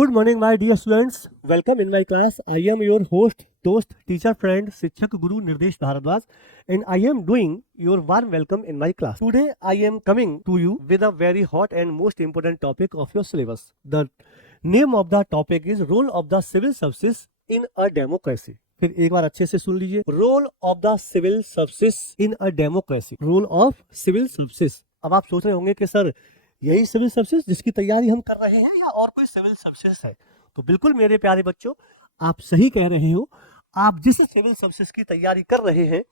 Good morning, my dear students. Welcome in my class. I am your host, dost, teacher, friend, शिक्षक गुरु निर्देश Bhardwaj, and I am doing your warm welcome in my class. Today, I am coming to you with a very hot and most important topic of your syllabus. The name of the topic is Role of the Civil Services in a Democracy. फिर एक बार अच्छे से सुन लीजिए. Role of the Civil Services in a Democracy. Role of Civil Services. अब आप सोच रहे होंगे कि सर यही सिविल सर्विसेज जिसकी तैयारी हम कर रहे हैं या और कोई सिविल सर्विसेज है? तो बिल्कुल मेरे प्यारे बच्चों, आप सही कह रहे हो. आप जिस सिविल सर्विसेज की तैयारी कर रहे हैं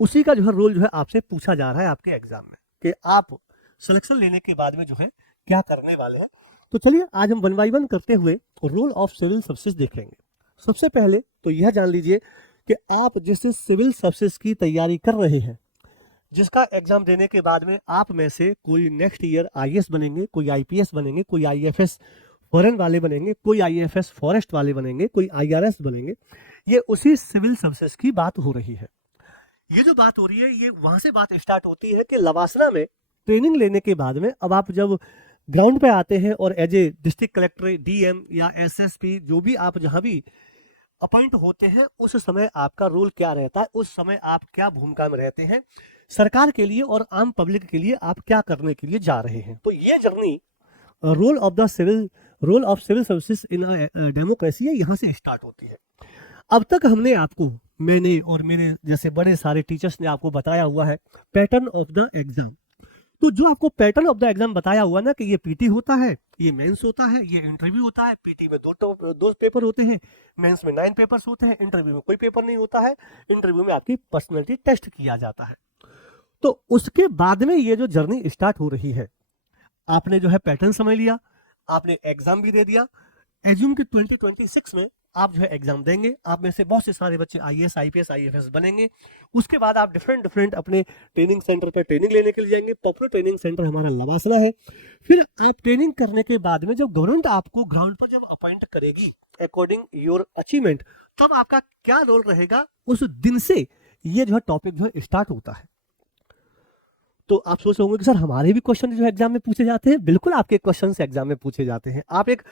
उसी का जो है रोल जो है आपसे पूछा जा रहा है आपके एग्जाम में कि आप सिलेक्शन लेने के बाद में जो है क्या करने वाले हैं. तो चलिए आज हम 1 by 1 करते हुए रोल ऑफ सिविल सर्विसेज देखेंगे. सबसे पहले तो यह जान लीजिए कि आप जिस सिविल सर्विसेज की तैयारी कर रहे हैं, जिसका एग्जाम देने के बाद में आप में से कोई नेक्स्ट ईयर आईएएस बनेंगे, कोई आईपीएस बनेंगे, कोई आईएफएस फॉरेन वाले बनेंगे, कोई आईएफएस फॉरेस्ट वाले बनेंगे, कोई आईआरएस बनेंगे. ये उसी सिविल सर्विसेज की बात हो रही है. ये जो बात हो रही है ये वहां से बात स्टार्ट होती है कि लवासना में ट्रेनिंग लेने के बाद में अब आप जब ग्राउंड पे आते हैं और as a district collector, DM या एसएसपी जो भी आप जहां भी अपॉइंट होते हैं उस समय आपका रोल क्या रहता है, उस समय आप क्या भूमिका में रहते हैं, सरकार के लिए और आम पब्लिक के लिए आप क्या करने के लिए जा रहे हैं. तो ये journey role of civil services in democracy है, यहाँ से स्टार्ट होती है. अब तक हमने आपको, मैंने और मेरे जैसे बड़े सारे टीचर्स ने आपको बताया हुआ है पैटर्न ऑफ द एग्जाम. तो जो आपको पैटर्न ऑफ द एग्जाम बताया हुआ ना कि ये पीटी होता है, ये मेंस होता है, ये इंटरव्यू होता है. पीटी में दो पेपर होते हैं, मेंस में 9 पेपर्स होते हैं, इंटरव्यू में कोई पेपर नहीं होता है. इंटरव्यू में आपकी पर्सनैलिटी टेस्ट किया जाता है. तो उसके बाद में ये जो जर्नी स्टार्ट हो रही है, आपने जो है पैटर्न समझ लिया, आपने एग्जाम भी दे दिया. एज्यूम कि 2026 में आप जो है एग्जाम देंगे, आप में से बहुत से सारे बच्चे आईएएस, आईपीएस, आईएफएस बनेंगे. उसके बाद आप डिफरेंट अपने ट्रेनिंग सेंटर पर ट्रेनिंग लेने के लिए जाएंगे. पॉपुलर ट्रेनिंग सेंटर हमारा लवासना है. फिर आप ट्रेनिंग करने के बाद में जब गवर्नमेंट आपको ग्राउंड पर जब अपॉइंट करेगी अकॉर्डिंग योर अचीवमेंट, तब आपका क्या रोल रहेगा, उस दिन से ये जो है टॉपिक जो है स्टार्ट होता है. तो आप सोच रहे होंगे कि सर हमारे भी क्वेश्चन जो है एग्जाम में पूछे जाते हैं. बिल्कुल आपके क्वेश्चन एग्जाम में पूछे जाते हैं. आप एक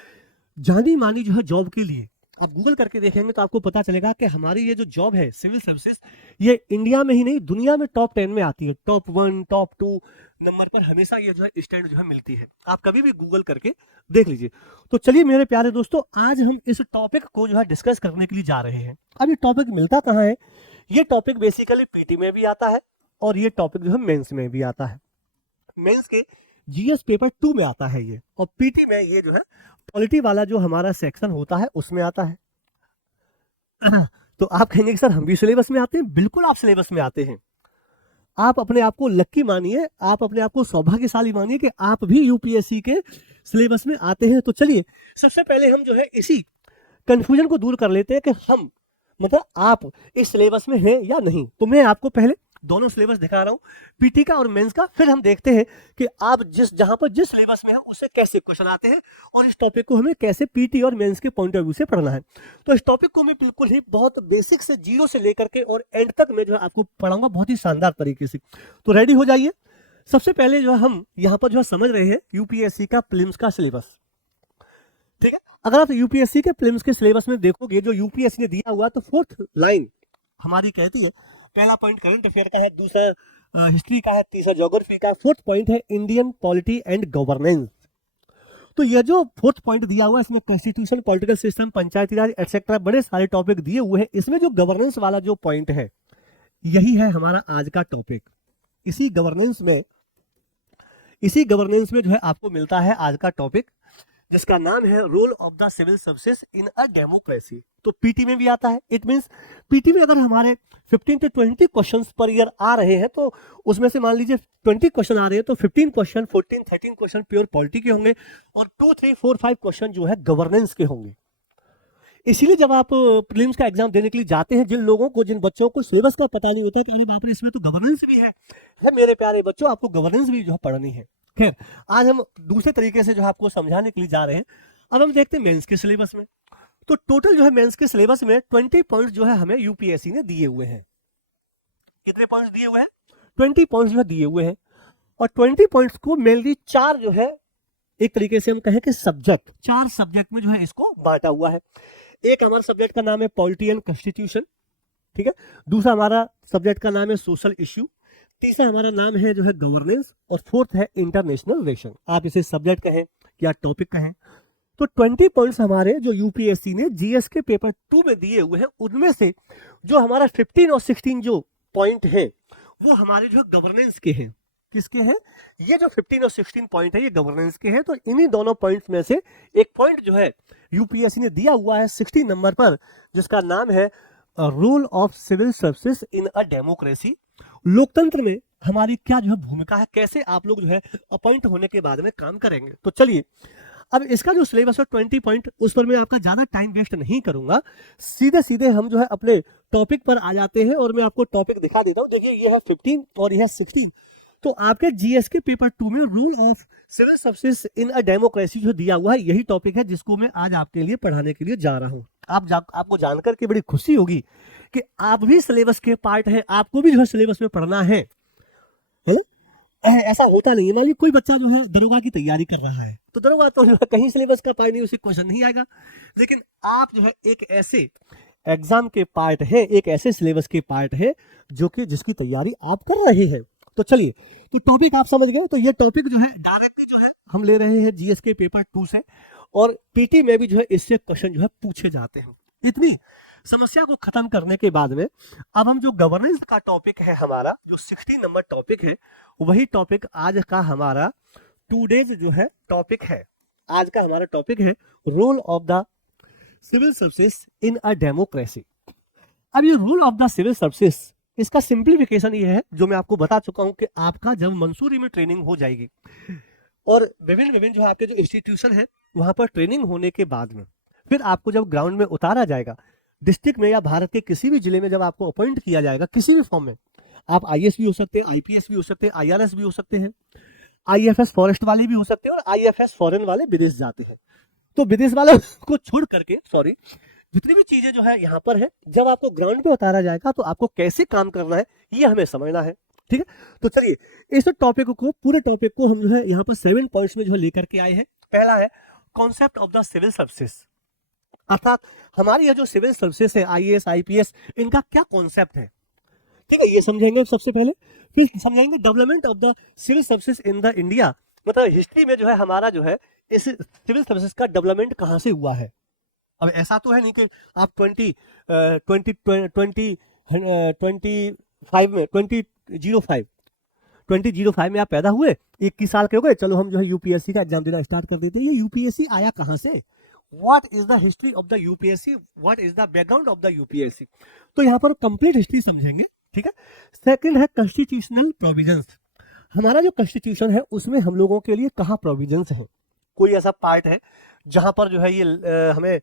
जानी मानी जो है जॉब के लिए आप गूगल करके देखेंगे तो आपको पता चलेगा कि हमारी ये जो जॉब है सिविल सर्विसेज, ये इंडिया में ही नहीं दुनिया में टॉप 10 में आती है. टॉप 1, टॉप 2 नंबर पर हमेशा ये जो है स्टैंड जो है मिलती है. आप कभी भी गूगल करके देख लीजिए. तो चलिए मेरे प्यारे दोस्तों, आज हम इस टॉपिक को जो है डिस्कस करने के लिए जा रहे हैं. अब ये टॉपिक मिलता कहाँ है? ये टॉपिक बेसिकली पीटी में भी आता है और ये टॉपिक जो है मेंस में भी आता है. मेंस के जीएस पेपर 2 में आता है ये, और पीटी में ये जो है पॉलिटी वाला जो हमारा सेक्शन होता है उसमें आता है. तो आप कहेंगे कि सर हम भी सिलेबस में आते हैं. बिल्कुल आप सिलेबस में आते हैं. आप अपने आप को लक्की मानिए, आप अपने आप को सौभाग्यशाली मानिए कि आप भी यूपीएससी के सिलेबस में आते हैं. तो चलिए सबसे पहले हम जो है इसी कंफ्यूजन को दूर कर लेते हैं कि हम मतलब आप इस सिलेबस में हैं या नहीं. तो मैं आपको पहले दोनों सिलेबस दिखा रहा हूं, पीटी का और मेंस का. फिर हम देखते हैं कि आप जहां पर जिस सिलेबस में है उससे कैसे क्वेश्चन आते हैं और इस टॉपिक को हमें कैसे पीटी और मेंस के पॉइंट ऑफ व्यू से पढ़ना है. तो इस टॉपिक को मैं बिल्कुल ही बहुत बेसिक से जीरो से लेकर के और एंड तक मैं जो है आपको पढ़ाऊंगा बहुत ही शानदार तरीके से. तो रेडी हो जाइए. सबसे पहले जो हम यहाँ पर जो है समझ रहे हैं यूपीएससी का प्रीलिम्स का सिलेबस. ठीक है, अगर आप यूपीएससी के प्रीलिम्स के सिलेबस में देखोगे जो यूपीएससी ने दिया हुआ, तो 4th लाइन हमारी कहती है, पहला पॉइंट करंट अफेयर का है, दूसरा हिस्ट्री का है, तीसरा ज्योग्राफी का, 4th पॉइंट है इंडियन पॉलिटी एंड गवर्नेंस. तो यह जो 4th पॉइंट दिया हुआ है इसमें कॉन्स्टिट्यूशन, पॉलिटिकल सिस्टम, पंचायती राज एटसेट्रा बड़े सारे टॉपिक दिए हुए हैं. इसमें जो गवर्नेंस वाला जो पॉइंट है यही है हमारा आज का टॉपिक. इसी गवर्नेंस में जो है आपको मिलता है आज का टॉपिक, जिसका नाम है role of the civil services in a democracy. तो पीटी में भी आता है. इट मींस पीटी में अगर हमारे 15 to 20 क्वेश्चंस पर ईयर आ रहे हैं तो उसमें से मान लीजिए 20 क्वेश्चन आ रहे हैं तो 15 क्वेश्चन, 14, 13 क्वेश्चन प्योर पॉलिटी के होंगे और 2, 3, 4, 5 क्वेश्चन जो है गवर्नेंस के होंगे. इसीलिए जब आप प्रीलिम्स का एग्जाम देने के लिए जाते हैं, जिन बच्चों को सिलेबस का पता नहीं होता कि अरे बाप रे इसमें तो गवर्नेंस भी है मेरे प्यारे बच्चों, आपको गवर्नेंस भी जो है पढ़नी है. खैर, आज हम दूसरे तरीके से जो है आपको समझाने के लिए जा रहे हैं. अब हम देखते हैं मेंस के सिलेबस में. तो टोटल जो है मेंस के सिलेबस में 20 पॉइंट्स जो है हमें यूपीएससी ने दिए हुए हैं. कितने पॉइंट्स दिए हुए हैं? 20 पॉइंट्स जो है दिए हुए हैं. और 20 पॉइंट्स को मेनली 4 जो है एक तरीके से हम कहें कि सब्जेक्ट, 4 सब्जेक्ट में जो है इसको बांटा हुआ है। एक हमारा सब्जेक्ट का नाम है पॉलिटी एंड कॉन्स्टिट्यूशन, ठीक है। दूसरा हमारा सब्जेक्ट का नाम है सोशल इश्यू। तीसरा हमारा नाम है जो है गवर्नेंस, और फोर्थ है इंटरनेशनल रिलेशन। आप इसे सब्जेक्ट कहें या टॉपिक कहें। तो 20 पॉइंट्स हमारे जो यूपीएससी ने जीएस के पेपर 2 में दिए हुए हैं, उनमें से जो हमारा 15 और 16 जो पॉइंट है वो हमारे जो है गवर्नेंस के हैं। किसके हैं? ये जो 15 और 16 पॉइंट है ये गवर्नेंस के हैं। तो इन्हीं दोनों पॉइंट्स में से एक पॉइंट जो है यूपीएससी ने दिया हुआ है 16 नंबर पर, जिसका नाम है rule of civil services in a democracy. लोकतंत्र में हमारी क्या जो है भूमिका है, कैसे आप लोग जो है अपॉइंट होने के बाद में काम करेंगे। तो चलिए, अब इसका जो सिलेबस है 20 पॉइंट, उस पर मैं आपका ज्यादा टाइम वेस्ट नहीं करूंगा। सीधे सीधे हम जो है अपने टॉपिक पर आ जाते हैं, और मैं आपको टॉपिक दिखा देता हूं। देखिए, ये है 15 और ये है 16। तो आपके जीएस के पेपर 2 में rule of civil services in a democracy जो दिया हुआ है, यही टॉपिक है जिसको मैं आज आपके लिए पढ़ाने के लिए जा रहा हूं। आपको जानकर के बड़ी खुशी होगी कि आप भी सिलेबस के पार्ट है, आपको भी जो है सिलेबस में पढ़ना है। ऐसा होता नहीं है। मान लीजिए कोई बच्चा जो है दरोगा की तैयारी कर रहा है, तो दरोगा तो जो है कहीं सिलेबस का पार्ट नहीं, उसे क्वेश्चन नहीं आएगा। लेकिन आप जो है एक ऐसे एग्जाम के पार्ट है, एक ऐसे सिलेबस के पार्ट है जो कि जिसकी तैयारी आप कर रहे हैं। तो चलिए, तो टॉपिक आप समझ गए। तो ये टॉपिक जो है डायरेक्टली जो है हम ले रहे हैं जीएस के पेपर 2 से, और पीटी में भी जो है इससे क्वेश्चन जो है पूछे जाते हैं। इतनी समस्या को खत्म करने के बाद में अब हम जो गवर्नेंस का टॉपिक है हमारा, जो 16 नंबर टॉपिक है, वही टॉपिक आज का हमारा टुडेज जो है टॉपिक है। आज का हमारा टॉपिक है role of the civil services in a democracy. अब ये rule of the civil services, इसका सिंप्लीफिकेशन ये है जो मैं आपको बता चुका हूं कि आपका जब मंसूरी में ट्रेनिंग हो जाएगी और विभिन्न विभिन्न जो आपके जो इंस्टीट्यूशन है वहां पर ट्रेनिंग होने के बाद में फिर आपको जब ग्राउंड में उतारा जाएगा, डिस्ट्रिक्ट में या भारत के किसी भी जिले में जब आपको अपॉइंट किया जाएगा किसी भी फॉर्म में, आप आईएएस भी हो सकते हैं, आईपीएस भी हो सकते हैं, आईआरएस भी हो सकते हैं, आईएफएस फॉरेस्ट वाले भी हो सकते हैं, और आईएफएस फॉरेन वाले विदेश जाते हैं। तो विदेश वालों को छोड़ करके जितनी भी चीजें जो है यहाँ पर है, जब आपको ग्राउंड पे उतारा जाएगा तो आपको कैसे काम करना है ये हमें समझना है। ठीक है, तो चलिए इस टॉपिक को, पूरे टॉपिक को हम जो है यहाँ पर 7 पॉइंट्स में जो है लेकर के आए हैं। पहला है concept of the civil services, अर्थात हमारी यह जो सिविल सर्विसेज है, आईएएस आईपीएस, इनका क्या कॉन्सेप्ट है। ठीक है, ये समझेंगे सबसे पहले। फिर समझेंगे development of the civil services in the India, मतलब हिस्ट्री में जो है हमारा जो है इस सिविल सर्विसेज का डेवलपमेंट कहाँ से हुआ है। अब ऐसा तो है नहीं कि आप 2005 में आप पैदा हुए, 21 साल के हो गए, चलो हम जो है यूपीएससी का एग्जाम देना स्टार्ट कर देते हैं। ये यूपीएससी आया कहाँ से, what is the history of the UPSC, what is the background of the UPSC. तो यहाँ पर कंप्लीट हिस्ट्री समझेंगे। ठीक है, सेकंड है कॉन्स्टिट्यूशनल प्रोविजंस, हमारा जो कॉन्स्टिट्यूशन है उसमें हम लोगों के लिए कहाँ प्रोविजंस है, कोई ऐसा पार्ट है जहां पर जो है ये हमें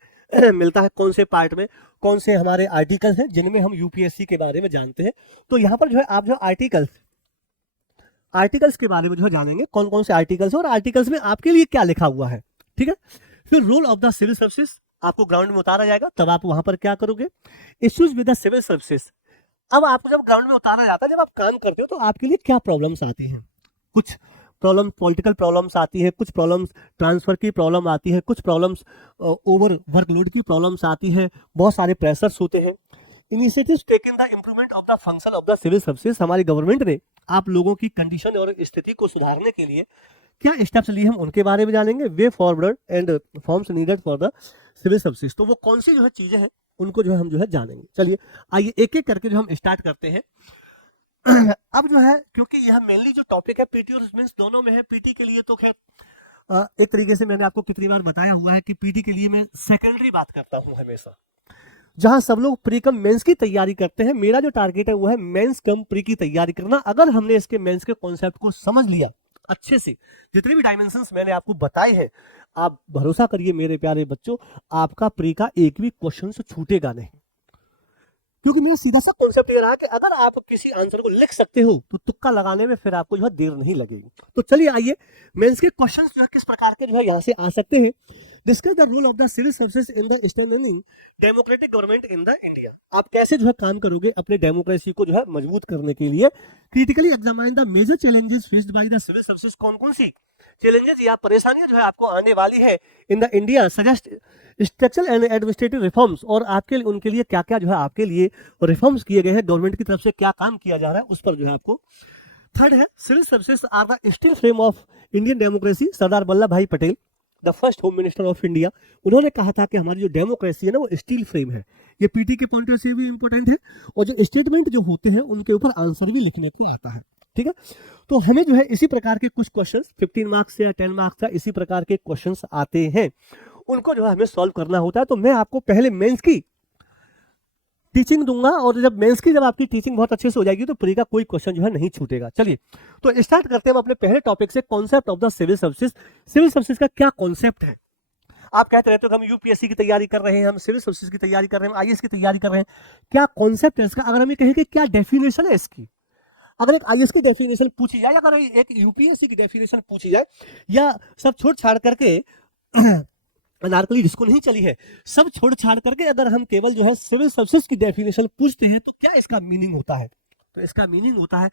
मिलता है, कौन से पार्ट में कौन से हमारे आर्टिकल्स हैं जिनमें हम यूपीएससी के बारे में जानते हैं। तो यहाँ पर जो है आप जो आर्टिकल्स के बारे में जो है जानेंगे, कौन कौन से आर्टिकल्स है और आर्टिकल्स में आपके लिए क्या लिखा हुआ है। ठीक है, फिर role of the civil services, आपको ग्राउंड में उतारा जाएगा तब आप वहां पर क्या करोगे, issues with the civil services. अब आपको जब ग्राउंड में उतारा जाता है, जब आप काम करते हो तो आपके लिए क्या प्रॉब्लम्स आती हैं, कुछ प्रॉब्लम पॉलिटिकल प्रॉब्लम्स आती है, कुछ प्रॉब्लम्स ट्रांसफर की प्रॉब्लम आती है, कुछ प्रॉब्लम्स ओवर वर्कलोड की प्रॉब्लम्स आती है, बहुत सारे प्रेशर्स होते हैं। Initiatives taken the improvement of the function of the civil services, हमारी गवर्नमेंट ने आप लोगों की कंडीशन और स्थिति को सुधारने के लिए क्या स्टेप्स लिए हम उनके बारे में जानेंगे। Way forward and forms needed for the civil services, तो वो कौन सी जो है चीजें हैं उनको जो है हम जो है जानेंगे। चलिए आइए एक एक करके जो हम स्टार्ट करते हैं। अब जो है क्योंकि यह मेनली जो टॉपिक है पीटी और मेंस दोनों में है, पीटी के लिए तो खैर एक तरीके से मैंने आपको कितनी बार बताया हुआ है कि पीटी के लिए मैं सेकेंडरी बात करता हूं हमेशा, जहां सब लोग प्री कम मेंस की तैयारी करते हैं। मेरा जो टारगेट है वो है मेंस कम प्री की तैयारी करना। अगर हमने इसके मेंस के कॉन्सेप्ट को समझ लिया अच्छे से, जितने भी डायमेंशंस मैंने आपको बताए हैं, आप भरोसा करिए मेरे प्यारे बच्चों, आपका प्री का एक भी क्वेश्चन छूटेगा नहीं। क्योंकि मेरा सीधा सा कॉन्सेप्ट ये रहा कि अगर आप किसी आंसर को लिख सकते हो तो तुक्का लगाने में फिर आपको जो है देर नहीं लगेगी। तो चलिए आइए मेंस के क्वेश्चंस जो है किस प्रकार के जो है यहाँ से आ सकते हैं discuss the role of the civil services in the strengthening democratic government in the India. आप कैसे जो है काम करोगे अपने डेमोक्रेसी को जो है मजबूत करने के लिए। Critically examine the major challenges faced by the civil services. कौन कौन सी चैलेंजेस या परेशानियां जो है आपको आने वाली है इन the India. Suggest structural and administrative reforms, और आपके उनके लिए क्या क्या जो है आपके लिए रिफॉर्म्स किए गए हैं, गवर्नमेंट की तरफ से क्या काम किया जा रहा है उस पर जो है आपको। थर्ड है civil services are the steel frame of Indian democracy. Sardar Vallabh Bhai Patel, the first home minister of India, उन्होंने कहा था कि हमारी जो डेमोक्रेसी है ना वो स्टील फ्रेम है। ये पीटी के पॉइंट से भी इंपॉर्टेंट है, और जो स्टेटमेंट जो होते हैं उनके ऊपर आंसर भी लिखने को आता है। ठीक है, तो हमें जो है इसी प्रकार के कुछ क्वेश्चंस 15 मार्क्स या 10 मार्क्स का इसी प्रकार के क्वेश्चंस आते हैं, उनको जो है हमें सॉल्व करना होता है। तो मैं आपको पहले मेंस की टीचिंग दूंगा, और जब आपकी टीचिंग बहुत अच्छे से हो जाएगी तो प्री का कोई क्वेश्चन जो है नहीं छूटेगा। चलिए तो स्टार्ट करते हैं हम अपने पहले टॉपिक से, concept of the civil services. Civil services का क्या कॉन्सेप्ट है। आप कहते रहते हो कि हम यूपीएससी की तैयारी कर रहे हैं, हम सिविल सर्विसेज की तैयारी कर रहे हैं, आईएएस की तैयारी कर रहे हैं, क्या कॉन्सेप्ट है इसका। अगर हम ये कहें कि क्या डेफिनेशन है इसकी, अगर एक आईएएस की डेफिनेशन पूछी जाए, अगर एक यूपीएससी की डेफिनेशन पूछी जाए, या सब छोड़ छाड़ करके अनारकली जिसको नहीं चली है, सब छोड़ छाड़ करके अगर हम केवल जो है सिविल सर्विसेज की डेफिनेशन पूछते हैं तो क्या इसका मीनिंग होता है। तो इसका मीनिंग होता है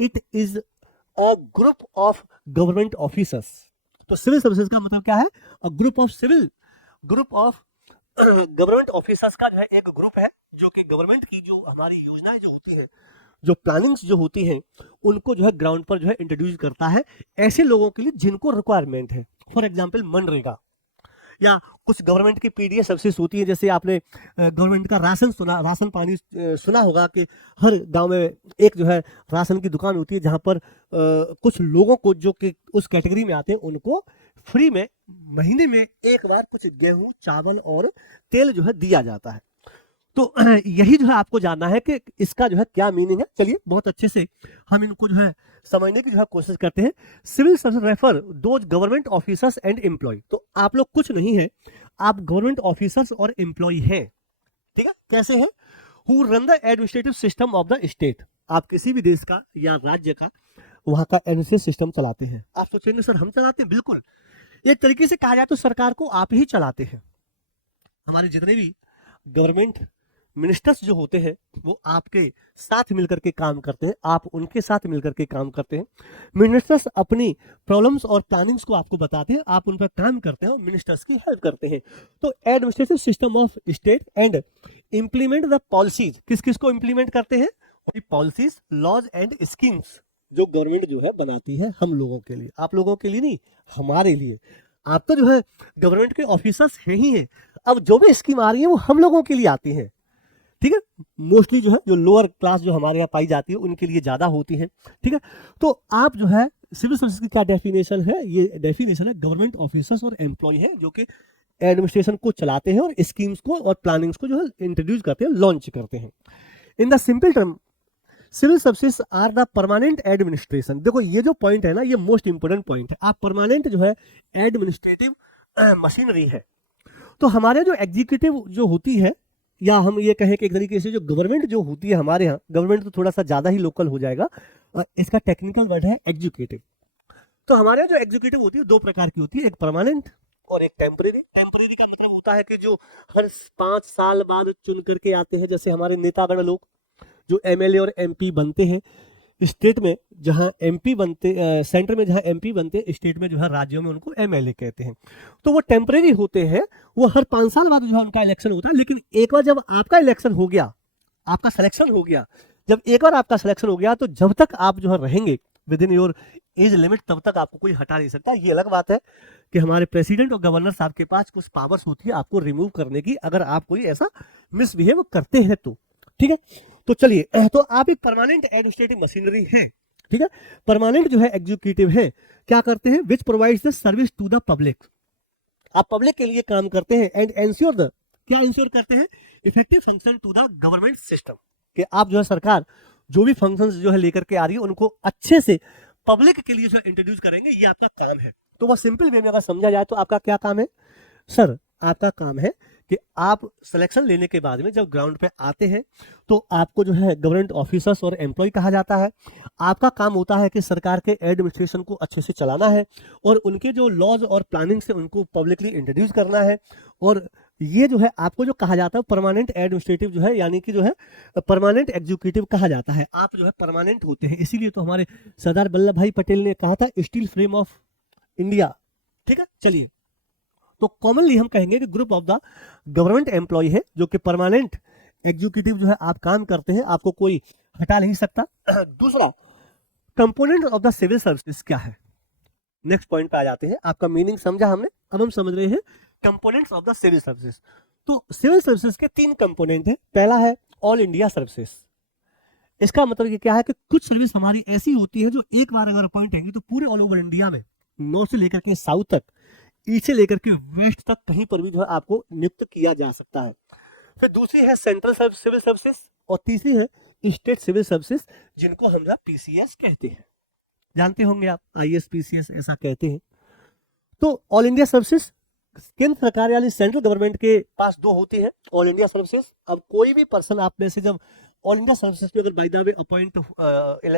it is a group of government officers. तो सिविल सर्विसेज का मतलब क्या है, a group of government officers का जो है एक ग्रुप है जो कि गवर्नमेंट की जो हमारी योजनाएं जो होती है, जो प्लानिंग्स जो होती हैं, उनको जो है ग्राउंड पर जो है इंट्रोड्यूस करता है ऐसे लोगों के लिए जिनको रिक्वायरमेंट है। फॉर एग्जाम्पल मनरेगा, या कुछ गवर्नमेंट की पीडीएस सर्विसेज होती है, जैसे आपने गवर्नमेंट का राशन पानी सुना होगा कि हर गांव में एक जो है राशन की दुकान होती है, जहां पर कुछ लोगों को जो कि उस कैटेगरी में आते हैं उनको फ्री में महीने में एक बार कुछ गेहूं, चावल और तेल जो है दिया जाता है। तो यही जो है आपको जानना है कि इसका जो है क्या मीनिंग है। चलिए बहुत अच्छे से हम इनको जो है समझने की जो है कोशिश करते हैं। Civil service refer those government officers and employ. तो आप लोग कुछ नहीं है, आप गवर्नमेंट ऑफिसर्स और एम्प्लॉय हैं। ठीक है, कैसे हैं, who run the administrative system of the state. आप किसी भी देश का या राज्य का वहां का एडमिनिस्ट्रेटिव सिस्टम चलाते हैं। आप सोचेंगे सर हम चलाते हैं, बिल्कुल। एक तरीके से कहा जाए तो सरकार को आप ही चलाते हैं। हमारे जितने भी गवर्नमेंट मिनिस्टर्स जो होते हैं वो आपके साथ मिलकर के काम करते हैं, आप उनके साथ मिलकर के काम करते हैं। मिनिस्टर्स अपनी प्रॉब्लम्स और प्लानिंग्स को आपको बताते हैं, आप उन पर काम करते हैं और मिनिस्टर्स की हेल्प करते हैं। तो administrative system of state and implement the policies, किस किस को इंप्लीमेंट करते हैं, पॉलिसीज, लॉज एंड स्कीम्स जो गवर्नमेंट जो है बनाती है हम लोगों के लिए, आप लोगों के लिए नहीं, हमारे लिए। आप तो जो है गवर्नमेंट के ऑफिसर्स हैं ही हैं, अब जो भी स्कीम आ रही है वो हम लोगों के लिए आती है। ठीक है, मोस्टली जो है जो लोअर क्लास जो हमारे यहाँ पाई जाती है उनके लिए ज्यादा होती है। ठीक है, तो आप जो है सिविल सर्विस की क्या डेफिनेशन है, ये डेफिनेशन है गवर्नमेंट ऑफिसर्स और एम्प्लॉय है जो कि एडमिनिस्ट्रेशन को चलाते हैं और स्कीम्स को और प्लानिंग्स को जो है इंट्रोड्यूस करते हैं, लॉन्च करते हैं। In the simple term civil services are the permanent administration. देखो ये जो पॉइंट है ना, ये मोस्ट इंपोर्टेंट पॉइंट है। आप परमानेंट जो है एडमिनिस्ट्रेटिव मशीनरी है। तो हमारे जो एग्जीक्यूटिव जो होती है, या हम ये कहें कि एक तरीके से जो गवर्नमेंट जो होती है हमारे यहाँ, गवर्नमेंट तो थोड़ा सा ज्यादा ही लोकल हो जाएगा, इसका टेक्निकल वर्ड है एग्जीक्यूटिव। तो हमारे यहाँ जो एग्जीक्यूटिव होती है दो प्रकार की होती है, एक परमानेंट और एक टेम्परेरी। टेम्परेरी का मतलब होता है कि जो हर 5 साल बाद चुन करके आते हैं, जैसे हमारे नेतागण लोग जो एमएलए और एमपी बनते हैं स्टेट में, जहां एमपी बनते, सेंटर में जहां एमपी बनते, स्टेट में जो है राज्यों में उनको एमएलए कहते हैं। तो वो टेम्परेरी होते हैं, वो हर 5 साल बाद जो है उनका इलेक्शन होता है। लेकिन एक बार जब आपका इलेक्शन हो गया, आपका सिलेक्शन हो गया, जब एक बार आपका सिलेक्शन हो गया तो जब तक आप जो है रहेंगे with in your age limit, तब तक आपको कोई हटा नहीं सकता। ये अलग बात है कि हमारे प्रेसिडेंट और गवर्नर साहब के पास कुछ पावर्स होती है आपको रिमूव करने की, अगर आप कोई ऐसा मिसबिहेव करते हैं तो। ठीक है, तो चलिए, तो आप एक परमानेंट एडमिनिस्ट्रेटिव मशीनरी है। ठीक है, परमानेंट जो है एग्जीक्यूटिव है, क्या करते हैं, which provides the service to the public. आप पब्लिक के लिए काम करते हैं एंड एंश्योर द, क्या इंश्योर करते हैं, effective function to the government system, कि आप जो है सरकार जो भी फंक्शंस जो है लेकर के आ रही है उनको अच्छे से पब्लिक के लिए जो इंट्रोड्यूस करेंगे, ये आपका काम है। तो वह सिंपल वे में अगर समझा जाए तो आपका क्या काम है सर, आपका काम है कि आप सिलेक्शन लेने के बाद में जब ग्राउंड पे आते हैं तो आपको जो है गवर्नमेंट ऑफिसर्स और एम्प्लॉय कहा जाता है। आपका काम होता है कि सरकार के एडमिनिस्ट्रेशन को अच्छे से चलाना है और उनके जो लॉज और प्लानिंग से उनको पब्लिकली इंट्रोड्यूस करना है। और ये जो है आपको जो कहा जाता है परमानेंट एडमिनिस्ट्रेटिव जो है, यानी कि जो है परमानेंट एग्जीक्यूटिव कहा जाता है। आप जो है परमानेंट होते हैं, इसीलिए तो हमारे सरदार वल्लभ भाई पटेल ने कहा था स्टील फ्रेम ऑफ इंडिया। ठीक है, चलिए, तो कॉमनली हम कहेंगे कि group of the government employ है जो कि परमानेंट एग्जीक्यूटिव जो है आप काम करते हैं, आपको कोई हटा नहीं सकता। दूसरा, component of the civil service क्या है? नेक्स्ट पॉइंट पे आ जाते हैं। आपका मीनिंग समझा हमने, अब हम समझ रहे हैं components of the civil services. तो सिविल सर्विसेज के 3 कंपोनेंट है। पहला है ऑल इंडिया सर्विसेज। इसका मतलब ये क्या है कि कुछ सर्विस हमारी ऐसी होती है जो एक बार अगर अपॉइंट होंगी तो पूरे ऑल ओवर इंडिया में, नॉर्थ से लेकर के साउथ तक, ईस्ट से लेकर के वेस्ट तक कहीं पर भी जो है आपको नियुक्त किया जा सकता है। फिर दूसरी है सेंट्रल सिविल सर्विसेज और तीसरी है स्टेट सिविल सर्विसेज, जिनको हम लोग पीसीएस कहते हैं। जानते होंगे आप, आईएएस पीसीएस ऐसा कहते हैं। तो ऑल इंडिया सर्विसेज केंद्र सरकार यानी सेंट्रल गवर्नमेंट के पास 2 होती है ऑल इंडिया सर्विसेज। अब कोई भी पर्सन आप में से जब ऑल इंडिया सर्विसेज में अगर by the way appoint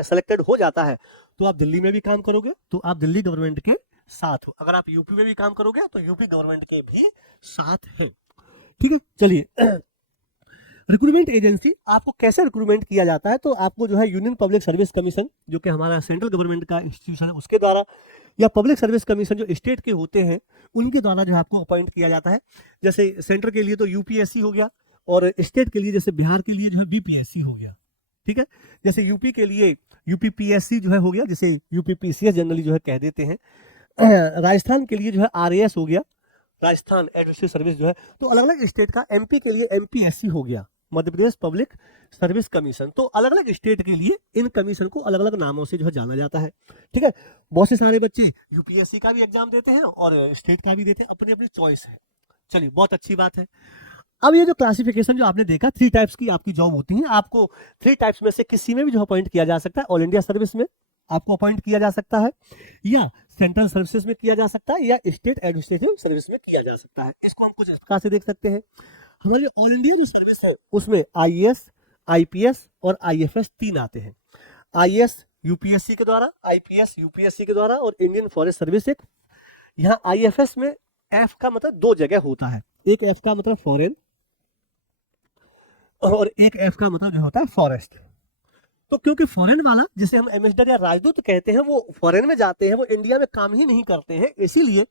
selected हो जाता है तो आप दिल्ली में भी काम करोगे तो आप दिल्ली गवर्नमेंट के साथ हो। अगर आप यूपी में भी काम करोगे तो यूपी गवर्नमेंट के भी साथ है। ठीक है, चलिए, रिक्रूटमेंट एजेंसी, आपको कैसे रिक्रूटमेंट किया जाता है? तो आपको जो है यूनियन पब्लिक सर्विस कमीशन जो कि हमारा सेंट्रल गवर्नमेंट का इंस्टीट्यूशन है उसके द्वारा, या पब्लिक सर्विस कमीशन जो स्टेट के होते हैं उनके द्वारा जो है आपको अपॉइंट किया जाता है। जैसे सेंटर के लिए तो यूपीएससी हो गया और स्टेट के लिए जैसे बिहार के लिए जो है बीपीएससी हो गया। ठीक है, जैसे यूपी के लिए यूपीपीएससी जो है हो गया, जिसे यूपीपीसीएस जनरली जो है कह देते हैं। राजस्थान के लिए जो है आरएएस हो गया, राजस्थान एडमिनिस्ट्रेटिव सर्विस जो है। तो अलग अलग स्टेट का, एमपी के लिए एमपीएससी हो गया, Madhya Pradesh public service commission. तो अलग अलग स्टेट के लिए इन कमीशन को अलग अलग नामों से जो है जाना जाता है। ठीक है, बहुत से सारे बच्चे यूपीएससी का भी एग्जाम देते हैं और स्टेट का भी देते हैं, अपनी अपनी चॉइस है। चलिए, बहुत अच्छी बात है। अब ये जो क्लासिफिकेशन जो आपने देखा, 3 टाइप्स की आपकी जॉब होती है। आपको 3 टाइप्स में से किसी में भी जो अपॉइंट किया जा सकता है। ऑल इंडिया सर्विस में आपको अपॉइंट किया जा सकता है, या सेंट्रल सर्विसेज में किया जा सकता है, या स्टेट एडमिनिस्ट्रेटिव सर्विस में किया जा सकता है। इसको हम कुछ इस प्रकार से देख सकते हैं। हमारी ऑल इंडिया जो सर्विस है उसमें आईएएस, आईपीएस और आईएफएस 3 आते हैं। आईएएस यूपीएससी के द्वारा, आईपीएस यूपीएससी के द्वारा और इंडियन फॉरेस्ट सर्विस एक। यहाँ आईएफएस में एफ का मतलब 2 जगह होता है, एक एफ का मतलब फॉरेन और एक एफ का मतलब जो होता है फॉरेस्ट। तो क्योंकि फॉरेन वाला, जिसे हम एम्बेसडर या राजदूत कहते हैं, वो फॉरेन में जाते हैं, वो इंडिया में काम ही नहीं करते हैं, इसीलिए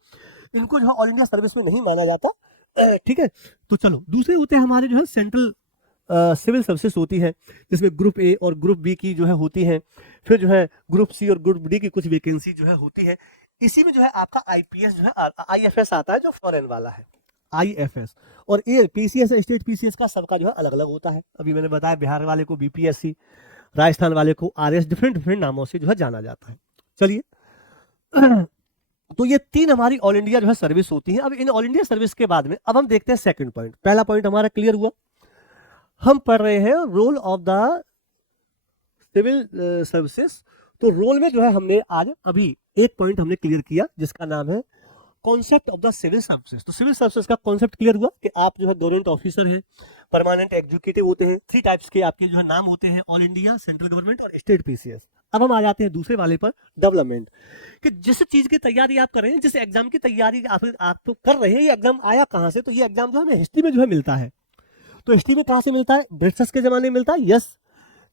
इनको जो है ऑल इंडिया सर्विस में नहीं माना जाता। ठीक है, तो चलो, दूसरे होते हैं हमारे जो है सेंट्रल सिविल सर्विसेज होती है, जिसमें ग्रुप ए और ग्रुप बी की जो है होती है। फिर जो है ग्रुप सी और ग्रुप डी की कुछ वैकेंसी जो है होती है। इसी में जो है आपका आईपीएस जो है आईएफएस आता है जो फॉरेन वाला है, आईएफएस। और ये पीसीएस, स्टेट पीसीएस का सबका जो है अलग अलग होता है। अभी मैंने बताया बिहार वाले को बीपीएससी, राजस्थान वाले को आरएस, डिफरेंट डिफरेंट नामों से जो है जाना जाता है। चलिए, तो ये 3 हमारी ऑल इंडिया जो है सर्विस होती है। अब इन ऑल इंडिया सर्विस के बाद में अब हम देखते हैं सेकंड पॉइंट। पहला पॉइंट हमारा क्लियर हुआ, हम पढ़ रहे हैं role of the civil services. तो रोल में जो है हमने आज अभी एक पॉइंट हमने क्लियर किया जिसका नाम है concept of the civil services. तो सिविल सर्विसेज का कॉन्सेप्ट क्लियर हुआ कि आप जो है गवर्नमेंट ऑफिसर हैं, परमानेंट एग्जीक्यूटिव होते हैं, 3 टाइप्स के आपके जो है नाम होते हैं, ऑल इंडिया, सेंट्रल गवर्नमेंट और स्टेट पीसीएस। अब हम आ जाते हैं दूसरे वाले पर, डेवलपमेंट, कि जिस चीज की तैयारी आप कर रहे हैं, जिस एग्जाम की तैयारी आप तो कर रहे हैं, ये एग्जाम आया कहाँ से? तो ये एग्जाम जो हमें हिस्ट्री में जो है मिलता है। तो हिस्ट्री में कहाँ से मिलता है? ब्रिटिश के जमाने में मिलता है, यस।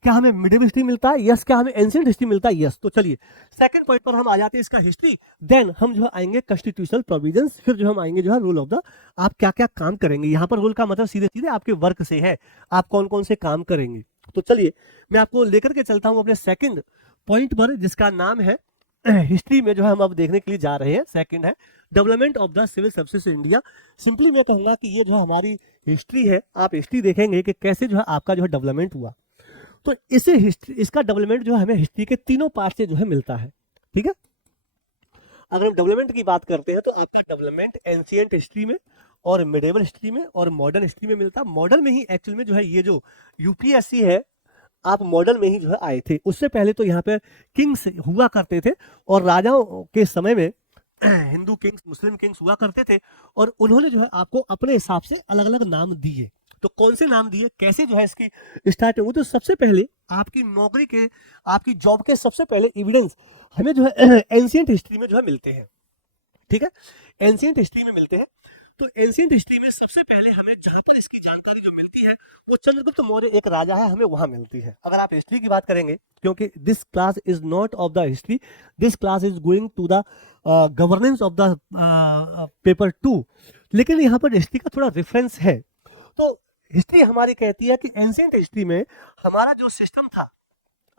क्या हमें मिडिल हिस्ट्री मिलता है? यस। क्या हमें एंशिएंट हिस्ट्री मिलता है? यस। तो चलिए, सेकंड पॉइंट पर हम आ जाते हैं इसका हिस्ट्री। देन हम जो है आएंगे कॉन्स्टिट्यूशनल प्रोविजंस, फिर जो हम आएंगे जो है रूल ऑफ द, आप क्या क्या काम करेंगे। यहाँ पर रूल का मतलब सीधे सीधे आपके वर्क से है, आप कौन कौन से काम करेंगे। तो चलिए, मैं आपको लेकर के चलता हूँ अपने सेकंड पॉइंट पर, जिसका नाम है हिस्ट्री में जो है हम अब देखने के लिए जा रहे हैं। सेकंड है development of the civil services India. Simply मैं कहूंगा कि ये जो हमारी हिस्ट्री है, आप हिस्ट्री देखेंगे कि कैसे जो है आपका जो है डेवलपमेंट हुआ। तो इसे हिस्ट्री, इसका डेवलपमेंट जो है हमें हिस्ट्री के 3 पार्ट से जो है मिलता है। ठीक है, अगर हम डेवलपमेंट की बात करते हैं तो आपका डेवलपमेंट एंशिएंट हिस्ट्री में और मिडिवल हिस्ट्री में और मॉडर्न हिस्ट्री में मिलता है। मॉडर्न में ही एक्चुअल में जो है ये जो यूपीएससी है, आप मॉडल में ही जो है आए थे। उससे पहले तो यहाँ पे किंग्स हुआ करते थे और राजाओं के समय में हिंदू किंग्स, मुस्लिम किंग्स हुआ करते थे और उन्होंने जो है आपको अपने हिसाब से अलग अलग नाम दिए। तो कौन से नाम दिए, कैसे जो है इसकी स्टार्टिंग हुई, तो सबसे पहले आपकी नौकरी के, आपकी जॉब के सबसे पहले एविडेंस हमें जो है एंशिएंट हिस्ट्री में जो है मिलते हैं। ठीक है, एंशिएंट हिस्ट्री में मिलते हैं। तो एंशिएंट हिस्ट्री में सबसे पहले हमें जहां पर इसकी जानकारी जो मिलती है वो चंद्रगुप्त मौर्य एक राजा है, हमें वहां मिलती है। अगर आप हिस्ट्री की बात करेंगे, क्योंकि this class is not of the history, this class is going to the governance of the paper 2, लेकिन यहाँ पर हिस्ट्री का थोड़ा रेफरेंस है। तो हिस्ट्री हमारी कहती है कि एंशिएंट हिस्ट्री में हमारा जो सिस्टम था,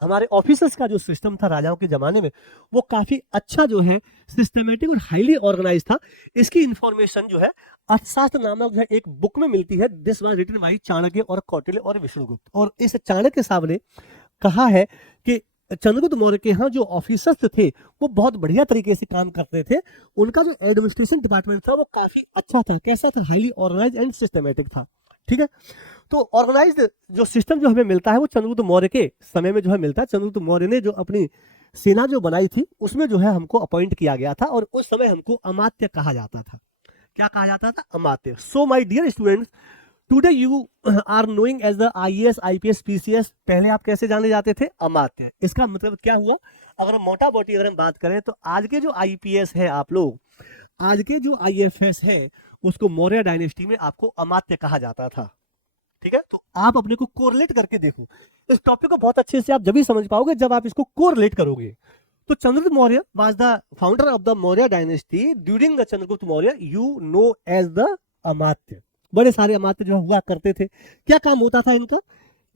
हमारे ऑफिसर्स का जो सिस्टम था राजाओं के जमाने में, वो काफी अच्छा जो है सिस्टमेटिक और हाईली ऑर्गेनाइज था। इसकी इंफॉर्मेशन जो है अर्थशास्त्र नामक जो है एक बुक में मिलती है। This was written by Chanakya और कौटिल्य और विष्णुगुप्त। और इस चाणक्य साहब ने कहा है कि चंद्रगुप्त मौर्य के यहाँ जो ऑफिसर्स थे वो बहुत बढ़िया तरीके से काम करते थे। उनका जो एडमिनिस्ट्रेशन डिपार्टमेंट था वो काफी अच्छा था। कैसा था? हाईली ऑर्गेनाइज एंड सिस्टमेटिक था। ठीक है, तो ऑर्गेनाइज्ड जो सिस्टम जो हमें मिलता है वो चंद्रगुप्त मौर्य के समय में जो है मिलता है। चंद्रगुप्त मौर्य ने जो अपनी सेना जो बनाई थी उसमें जो है हमको अपॉइंट किया गया था और उस समय हमको अमात्य कहा जाता था। क्या कहा जाता था? अमात्य। So my dear students, today you are knowing as the IAS, IPS, PCS. पहले आप कैसे जाने जाते थे? अमात्य। इसका मतलब क्या हुआ? अगर मोटा मोटी अगर हम बात करें तो आज के जो आईपीएस है, आप लोग आज के जो आईएफएस है उसको मौर्य डायनेस्टी में आपको अमात्य कहा जाता था। ठीक है, तो आप अपने को कोरिलेट करके देखो। इस टॉपिक को बहुत अच्छे से आप जब भी समझ पाओगे जब आप इसको कोरिलेट करोगे। तो Chandragupta Maurya was the founder of the Maurya dynasty. During the Chandragupta Maurya you know as the अमात्य। बड़े सारे अमात्य जो हुआ करते थे। क्या काम होता था इनका?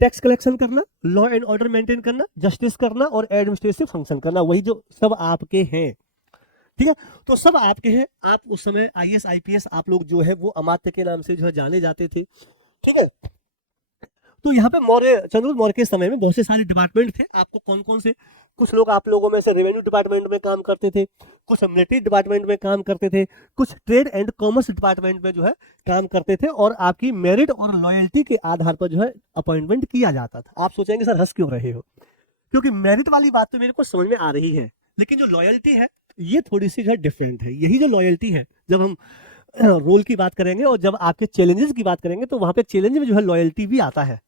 टैक्स कलेक्शन करना, लॉ एंड ऑर्डर मेंटेन करना, जस्टिस करना और एडमिनिस्ट्रेटिव फंक्शन करना। वही जो सब आपके हैं। ठीक है, तो सब आपके हैं। आप उस समय आईएएस, आईपीएस आप लोग जो है वो अमात्य के नाम से जो है जाने जाते थे। ठीक है, तो यहाँ पे मौर्य, चंद्रगुप्त मौर्य के समय में बहुत से सारे डिपार्टमेंट थे। आपको कौन कौन से? कुछ लोग आप लोगों में से रेवेन्यू डिपार्टमेंट में काम करते थे, कुछ मिलिट्री डिपार्टमेंट में काम करते थे, कुछ ट्रेड एंड कॉमर्स डिपार्टमेंट में जो है काम करते थे और आपकी मेरिट और लॉयल्टी के आधार पर जो है अपॉइंटमेंट किया जाता था। आप सोचेंगे सर हंस क्यों रहे हो? क्योंकि मेरिट वाली बात तो मेरे को समझ में आ रही है, लेकिन जो लॉयल्टी है ये थोड़ी सी जो है डिफरेंट है। यही जो लॉयल्टी है, जब हम रोल की बात करेंगे और जब आपके चैलेंजेस की बात करेंगे तो वहां पे चैलेंज में जो है लॉयल्टी भी आता है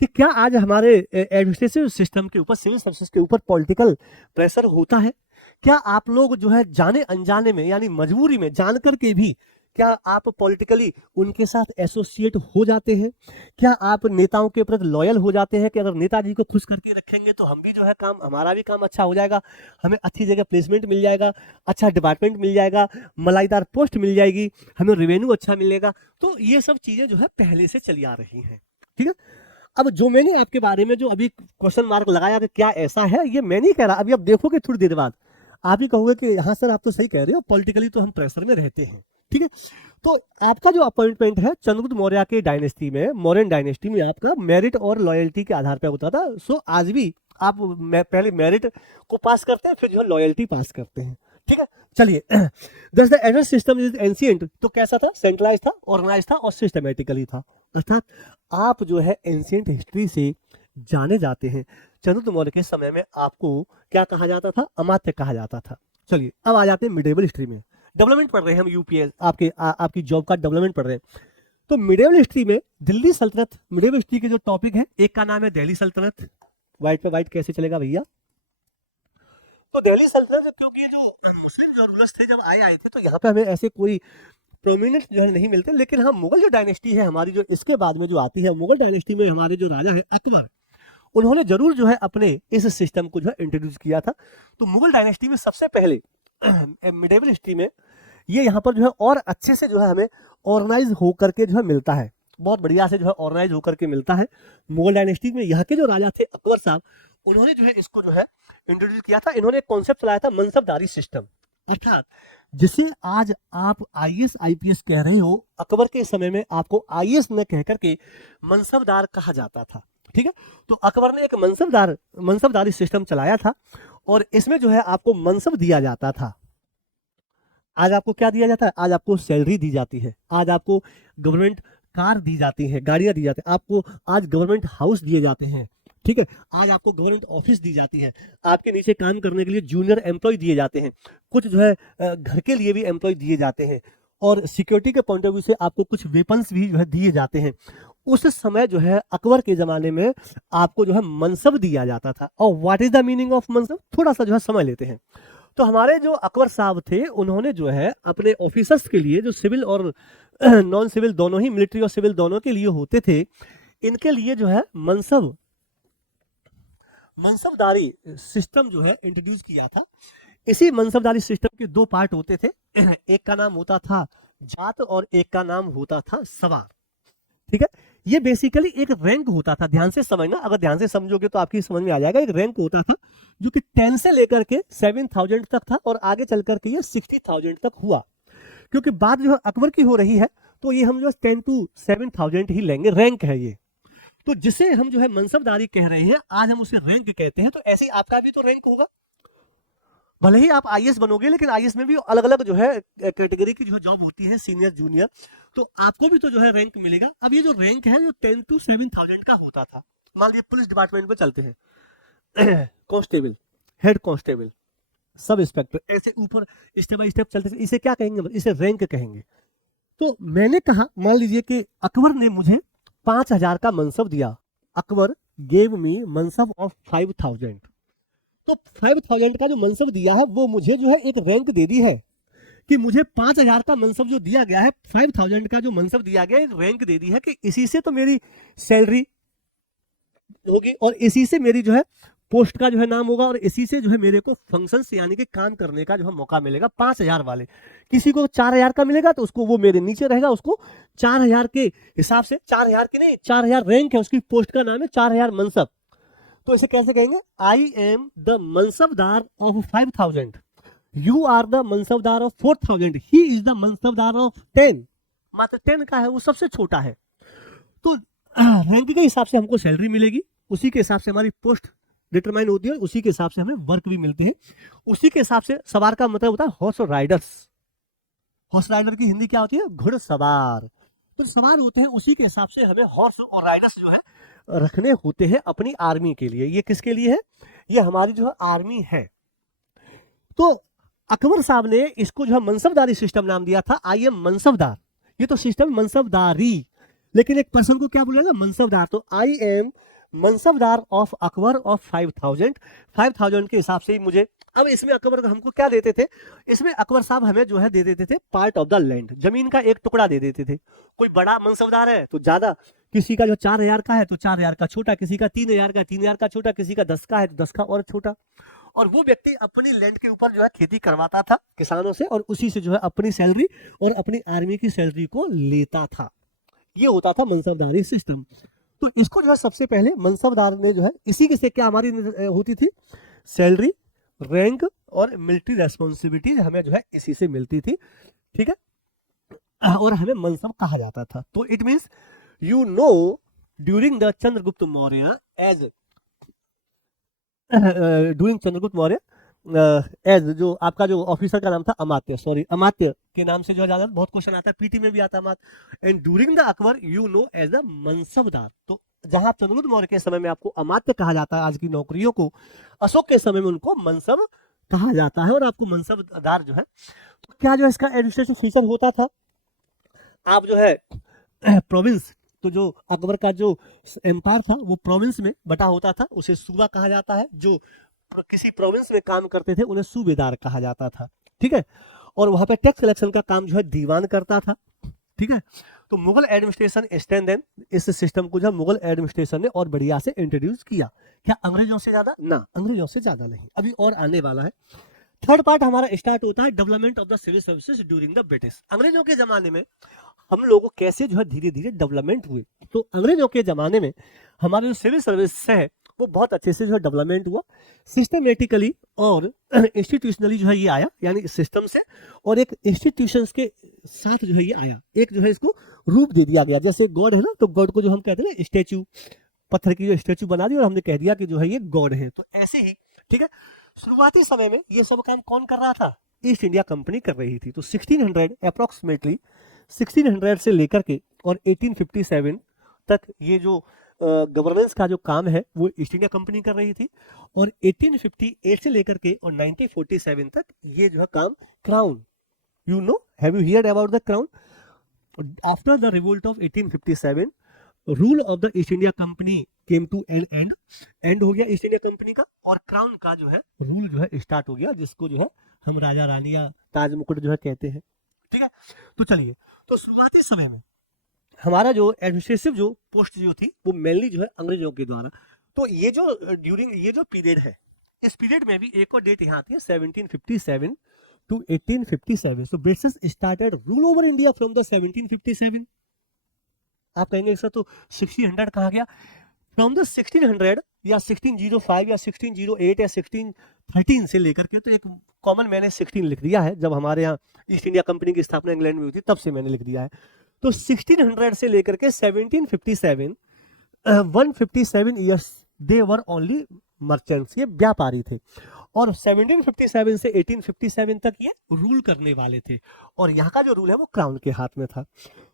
कि क्या आज हमारे एडमिनिस्ट्रेटिव सिस्टम के ऊपर, सिविल सर्विसेज के ऊपर पॉलिटिकल प्रेशर होता है? क्या आप लोग जो है जाने अनजाने में यानी मजबूरी में जान करके भी क्या आप पॉलिटिकली उनके साथ एसोसिएट हो जाते हैं? क्या आप नेताओं के प्रति लॉयल हो जाते हैं कि अगर नेताजी को खुश करके रखेंगे तो हम भी जो है काम, हमारा भी काम अच्छा हो जाएगा, हमें अच्छी जगह प्लेसमेंट मिल जाएगा, अच्छा डिपार्टमेंट मिल जाएगा, मलाईदार पोस्ट मिल जाएगी, हमें रेवेन्यू अच्छा मिलेगा। तो ये सब चीजें जो है पहले से चली आ रही हैं। ठीक है, अब जो मैंने आपके बारे में जो अभी क्वेश्चन मार्क लगाया कि क्या ऐसा है, ये मैं नहीं कह रहा। अभी आप देखोगे थोड़ी देर बाद आप ही कहोगे कि हाँ सर आप तो सही कह रहे हो, पॉलिटिकली तो हम प्रेशर में रहते हैं। ठीक है, तो आपका जो अपॉइंटमेंट है चंद्रगुप्त मौर्य के डायनेस्टी में, मौर्यन डायनेस्टी में आपका मेरिट और लॉयल्टी के आधार पर होता था। सो आज भी आप पहले मेरिट को पास करते हैं, फिर जो है लॉयल्टी पास करते हैं। ठीक है, चलिए दस the address system is ancient. तो कैसा था? सेंट्रलाइज था, ऑर्गेनाइज था और सिस्टमेटिकली था। अर्थात आप जो है एंशिएंट हिस्ट्री से जाने जाते हैं। चंद्रगुप्त मौर्य के समय में आपको क्या कहा जाता था? अमात्य कहा जाता था। चलिए अब आ जाते हैं मिडिवल हिस्ट्री में। डेवलपमेंट पढ़ रहे हैं हम, यूपीएस आपकी जॉब का डेवलपमेंट पढ़ रहे हैं। तो मिडिवल हिस्ट्री में दिल्ली सल्तनत, मिडिवल हिस्ट्री के जो टॉपिक है, एक का नाम है दिल्ली सल्तनत। व्हाइट पे व्हाइट कैसे चलेगा भैया? तो दिल्ली सल्तनत, क्योंकि जो मुस्लिम जो रूलर्स थे जब आए थे तो यहाँ पे हमें ऐसे कोई प्रोमिनेंट जो है नहीं मिलते। लेकिन हाँ, मुगल जो डायनेस्टी है हमारी, जो इसके बाद में जो आती है, मुगल डायनेस्टी में हमारे जो राजा है अकबर, उन्होंने जरूर जो है अपने इस सिस्टम को जो है इंट्रोड्यूस किया था। तो मुगल डायनेस्टी में सबसे पहले मिडिवल हिस्ट्री में ये यहाँ पर जो है और अच्छे से जो है हमें ऑर्गेनाइज होकर के जो है मिलता है, बहुत बढ़िया से जो है ऑर्गेनाइज होकर के मिलता है। मुगल डायनेस्टी में यहाँ के जो राजा थे अकबर साहब, उन्होंने जो है इसको जो है इंट्रोड्यूस किया था। इन्होंने एक कॉन्सेप्ट चलाया था मनसबदारी सिस्टम, अर्थात जिसे आज आप आईएएस आईपीएस कह रहे हो, अकबर के समय में आपको आईएएस न कह करके मनसबदार कहा जाता था। ठीक है, तो अकबर ने एक मनसबदारी सिस्टम चलाया था और इसमें जो है आपको मनसब दिया जाता था। आज आपको क्या दिया जाता है? आज आपको सैलरी दी जाती है, आज आपको गवर्नमेंट कार दी जाती है, गाड़ियां दी जाती है, आपको आज गवर्नमेंट हाउस दिए जाते हैं। ठीक है, आज आपको गवर्नमेंट ऑफिस दी जाती है, आपके नीचे काम करने के लिए जूनियर एम्प्लॉय दिए जाते हैं, कुछ जो है घर के लिए भी एम्प्लॉय दिए जाते हैं, और सिक्योरिटी के पॉइंट ऑफ व्यू से आपको कुछ वेपन्स भी जो है दिए जाते हैं। उस समय जो है अकबर के जमाने में आपको जो है मनसब दिया जाता था। और what is the meaning of मनसब, थोड़ा सा जो है समझ लेते हैं। तो हमारे जो अकबर साहब थे, उन्होंने जो है अपने ऑफिसर्स के लिए, जो सिविल और नॉन सिविल दोनों ही, मिलिट्री और सिविल दोनों के लिए होते थे, इनके लिए जो है मनसबदारी सिस्टम जो है इंट्रोड्यूस किया था। इसी मनसबदारी सिस्टम के दो पार्ट होते थे, एक का नाम होता था जात और एक का नाम होता था सवार। ठीक है, ये बेसिकली एक रैंक होता था, ध्यान से समझना, अगर ध्यान से समझोगे तो आपकी समझ में आ जाएगा। एक रैंक होता था जो कि 10 से लेकर के 7,000 तक था, और आगे चल करके ये 60,000 तक हुआ। क्योंकि बात जो है अकबर की हो रही है, तो ये हम जो 10 to 7,000 ही लेंगे, रैंक है ये। तो जिसे हम जो है मनसबदारी कह रहे हैं, आज हम उसे रैंक कहते हैं। तो ऐसे ही आपका भी तो रैंक होगा, भले ही आप आईएएस बनोगे, लेकिन आईएएस में भी अलग अलग जो है कैटेगरी की जो है जॉब होती है, सीनियर जूनियर, तो आपको भी तो जो है रैंक मिलेगा। अब ये जो रैंक है, जो 10 to 7,000 का होता था। मान लीजिए पुलिस डिपार्टमेंट में चलते हैं, constable, head constable, sub inspector, ऐसे ऊपर स्टेप बाय स्टेप चलते, इसे क्या कहेंगे, इसे रैंक कहेंगे। तो मैंने कहा, मान लीजिए कि अकबर ने मुझे 5,000 का मनसब दिया, अकबर गेव मी मनसब ऑफ 5,000। तो 5,000 का जो मनसब दिया है, वो मुझे जो है एक रैंक दे दी है, कि मुझे 5,000 का मनसब जो दिया गया है, 5,000 का जो मनसब दिया गया है, एक रैंक दे दी है कि इसी से तो मेरी सैलरी होगी, और इसी से मेरी जो है पोस्ट का जो है नाम होगा, और इसी से जो है मेरे को फंक्शंस यानी कि काम करने का जो है मौका मिलेगा। 5,000 वाले, किसी को 4,000 का मिलेगा तो उसको, वो मेरे नीचे रहेगा, उसको 4,000 के हिसाब से, 4,000 के नहीं, 4,000 रैंक है, उसकी पोस्ट का नाम है 4,000 मनसब। तो इसे कैसे कहेंगे, I am the mansabdar of 5,000, you are the mansabdar of 4,000, he is the mansabdar of 10, मात्र 10 का है, वो सबसे छोटा है। तो रैंक के हिसाब से हमको सैलरी मिलेगी, उसी के हिसाब से हमारी पोस्ट डिटरमाइन होती है, उसी के हिसाब से हमें वर्क भी मिलते हैं, उसी के हिसाब से। सवार का मतलब होता है हॉर्स राइडर्स, हॉर्स राइडर की हिंदी क्या होती है, घुड़सवार। तो सवार होते हैं, उसी के हिसाब से हमें हॉर्स और राइडर्स जो है रखने होते हैं अपनी आर्मी के लिए। ये किसके लिए है, ये हमारी जो है आर्मी है। तो अकबर साहब ने इसको जो है मनसबदारी सिस्टम नाम दिया था, आई एम मनसबदार। ये तो सिस्टम मनसबदारी, लेकिन एक पर्सन को क्या बोलेगा, मनसबदार। तो I am mansabdar of Akbar of 5,000 के हिसाब से ही मुझे। अब इसमें अकबर हमको क्या देते थे, इसमें अकबर साहब हमें जो है दे देते थे पार्ट ऑफ द लैंड, जमीन का एक टुकड़ा दे देते थे। कोई बड़ा मनसबदार है तो ज्यादा, किसी का जो 4,000 का है तो 4,000 का छोटा, किसी का 3,000 का 3,000 का छोटा, किसी का 10 का है तो 10 का और छोटा। और वो व्यक्ति अपनी लैंड के ऊपर जो है खेती करवाता था किसानों से, और उसी से जो है अपनी सैलरी और अपनी आर्मी की सैलरी को लेता था। ये होता था मनसबदारी सिस्टम। तो इसको जो है सबसे पहले मनसबदार ने जो है, इसी के से क्या हमारी होती थी, सैलरी, रैंक और मिलिट्री रेस्पॉन्सिबिलिटी हमें जो है इसी से मिलती थी। ठीक है, और हमें मनसब कहा जाता था। तो it means you know during the Chandragupta Maurya age during Chandragupta Maurya age, जो आपका जो ऑफिसर का नाम था अमात्य, सॉरी अमात्य के नाम से जो है ज्यादा बहुत क्वेश्चन आता है, पीटी में भी आता है अमात्य। And during the Akbar you know as the मनसबदार। तो जहां चंद्रगुप्त मौर्य के समय में आपको अमात्य कहा जाता है आज की नौकरियों को, अशोक के समय में उनको मनसब कहा जाता है, और आपको मनसबदार जो है। तो क्या जो इसका एडमिनिस्ट्रेशन फीचर होता था, आप जो है प्रोविंस, तो जो अकबर का जो एम्पायर था वो प्रोविंस में बटा होता था, उसे सूबा कहा जाता है। जो किसी प्रोविंस में काम करते थे उन्हें सूबेदार कहा जाता था। ठीक है, और वहां पे टैक्स कलेक्शन का काम जो है दीवान करता था। ठीक है, तो मुगल एडमिनिस्ट्रेशन स्टैंड, इस सिस्टम को जो मुगल एडमिनिस्ट्रेशन ने और बढ़िया से इंट्रोड्यूस किया। क्या अंग्रेजों से ज्यादा? ना, अंग्रेजों से ज्यादा नहीं, अभी और आने वाला है। थर्ड पार्ट हमारा स्टार्ट होता है development of the civil services during the British. अंग्रेजों के जमाने में हम लोगों कैसे जो है धीरे धीरे डेवलपमेंट हुए। तो अंग्रेजों के जमाने में हमारे जो सिविल सर्विस है वो बहुत अच्छे से जो है डेवलपमेंट हुआ, सिस्टमेटिकली और इंस्टीट्यूशनली जो है ये आया, यानी सिस्टम से और एक इंस्टीट्यूशंस के साथ जो है ये आया, एक जो है इसको रूप दे दिया गया। जैसे गॉड है ना, तो गॉड को जो हम कहते हैं स्टैचू, पत्थर की जो स्टैचू बना दी और हमने कह दिया कि जो है ये गॉड है। तो ऐसे ही ठीक है, शुरुआती समय में ये सब काम कौन कर रहा था, ईस्ट इंडिया कंपनी कर रही थी। तो 1600 अप्रोक्सीमेटली 1600 से लेकर के और 1857 तक ये जो गवर्नेंस का जो काम है वो ईस्ट इंडिया कंपनी कर रही थी, और 1858 से लेकर के और 1947 तक ये जो है काम crown, you know, have you heard about the crown? After the revolt of 1857 rule of the East India Company came to end हो गया ईस्ट इंडिया कंपनी का, और क्राउन का जो है रूल जो है स्टार्ट हो गया, जिसको जो है हम राजा रानी या ताज मुकुट जो है कहते हैं। ठीक है, तो चलिए, तो शुरुआती समय में हमारा जो एडमिनिस्ट्रेटिव जो पोस्ट जो थी वो मेनली जो है अंग्रेजों के द्वारा। तो ये जो ड्यूरिंग ये जो पीरियड है, इस पीरियड में भी एक और डेट यहाँ आती है 1757 to 1857। So British started rule over India from the 1757। आप कहेंगे सर तो 1600 कहाँ गया? फ्रॉम द 1600 या 1605 या 1608 या 1613 से लेकर के, तो एक कॉमन मैंने 16 लिख दिया है, जब हमारे यहाँ ईस्ट इंडिया कंपनी की स्थापना इंग्लैंड में हुई थी तब से मैंने लिख दिया है। तो 1600 से लेकर के 1757 157 years they were only merchants, ये व्यापारी थे, और 1757 से 1857 तक ये रूल करने वाले थे, और यहाँ का जो रूल है वो क्राउन के हाथ में था।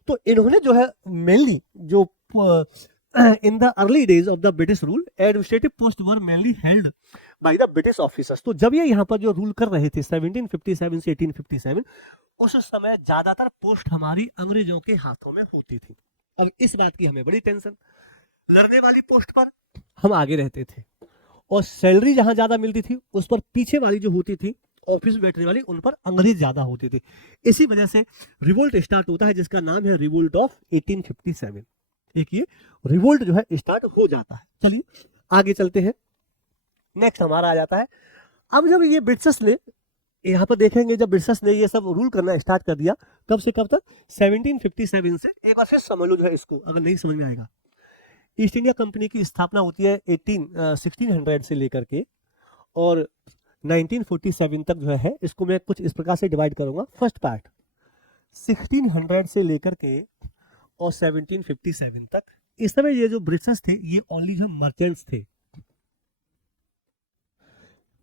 तो इन्होंने जो है मेनली जो in the early days of the British rule, administrative posts were mainly held by the British officers। तो जब ये यहाँ पर जो रूल कर रहे थे 1757 से 1857, उस समय ज्यादातर पोस्ट हमारी अंग्रेजों के हाथों में होती थी। अब इस बात की हमें बड़ी टेंशन, लड़ने वाली पोस्ट पर हम आगे रहते थे, और सैलरी जहां ज्यादा मिलती थी उस पर पीछे वाली जो होती थी ऑफिस में बैठने वाली, उन पर अंग्रेज ज्यादा होते थे। इसी वजह से रिवोल्ट स्टार्ट होता है, जिसका नाम है रिवोल्ट ऑफ 1857। एक ये रिवोल्ट जो है स्टार्ट हो जाता है। चलिए आगे चलते हैं, नेक्स्ट हमारा आ जाता है। अब जब ये ब्रिटिशर्स ने यहाँ पर देखेंगे, जब ब्रिटिशर्स ने ये सब रूल करना स्टार्ट कर दिया, कब से कब तक? 1757 से। एक बार फिर समझ लो जो है इसको, अगर नहीं समझ में आएगा। ईस्ट इंडिया कंपनी की स्थापना होती है 1600 से लेकर के और 1947 तक जो है, इसको मैं कुछ इस प्रकार से डिवाइड करूंगा। फर्स्ट पार्ट 1600 से लेकर के और 1757 तक, इस समय ये जो ब्रिटिशर्स थे ये ओनली जो मर्चेंट्स थे,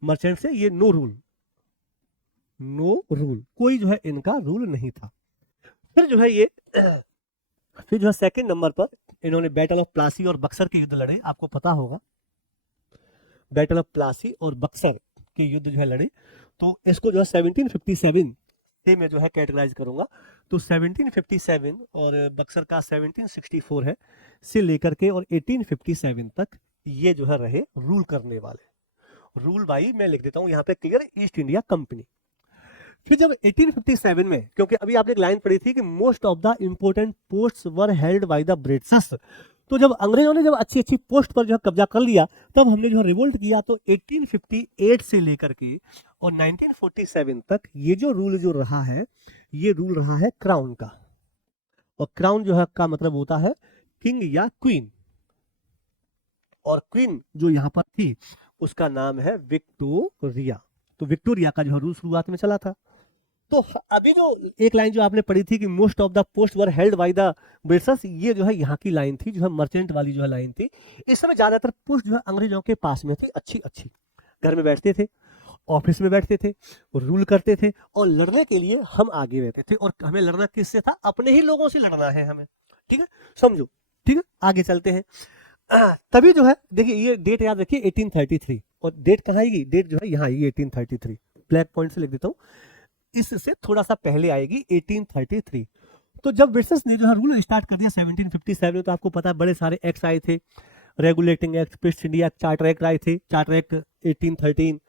मर्चेंट से ये नो रूल, कोई जो है इनका रूल नहीं था। फिर जो है ये फिर जो है सेकंड नंबर पर इन्होंने बैटल ऑफ प्लासी और बक्सर के युद्ध लड़े, आपको पता होगा बैटल ऑफ प्लासी और बक्सर के युद्ध जो है लड़े। तो इसको जो है 1757 से मैं जो है कैटेगराइज करूंगा। तो 1757 और बक्सर का 1764 है से लेकर के और 1857 तक ये जो है रहे रूल करने वाले। रूल बाई मैं लिख देता हूं यहाँ पे क्लियर, ईस्ट इंडिया कंपनी। फिर जब 1857 में, क्योंकि अभी आपने एक लाइन पढ़ी थी कि most of the important posts were held by the Britishers, तो जब अंग्रेजों ने जब अच्छी अच्छी पोस्ट पर जो कब्जा कर लिया, तब हमने जो रिवोल्ट किया। तो 1858 से लेकर के और 1947 तक ये जो रूल जो रहा है, ये रूल रहा है क्राउन का, और क्राउन जो है का मतलब होता है किंग या क्वीन, और क्वीन जो यहाँ पर थी उसका नाम है विक्टोरिया। तो विक्टोरिया का जो रूल शुरुआत में चला था। तो अभी जो एक लाइन जो आपने पढ़ी थी कि most of the post were held by the Britishers, ये जो है यहाँ की लाइन थी, जो है मर्चेंट वाली जो है लाइन थी। इस समय ज्यादातर पोस्ट जो है अंग्रेजों के पास में थी, अच्छी अच्छी, घर में बैठते थे, ऑफिस में बैठते थे, रूल करते थे, और लड़ने के लिए हम आगे रहते थे। और हमें लड़ना किससे था? अपने ही लोगों से लड़ना है हमें, ठीक है, समझो, ठीक है। आगे चलते हैं। तभी जो है देखिए, ये डेट याद रखिए 1833, और डेट कहाँ आएगी? डेट जो है यहाँ आएगी 1833, ब्लैक पॉइंट से लिख देता हूँ, इससे थोड़ा सा पहले आएगी 1833। तो जब ब्रिटिशर्स ने जो है रूल स्टार्ट कर दिया 1757 में, तो आपको पता है बड़े सारे एक्ट आए थे, regulating act, east India charter act आए थे, चार्टर एक्ट 1813,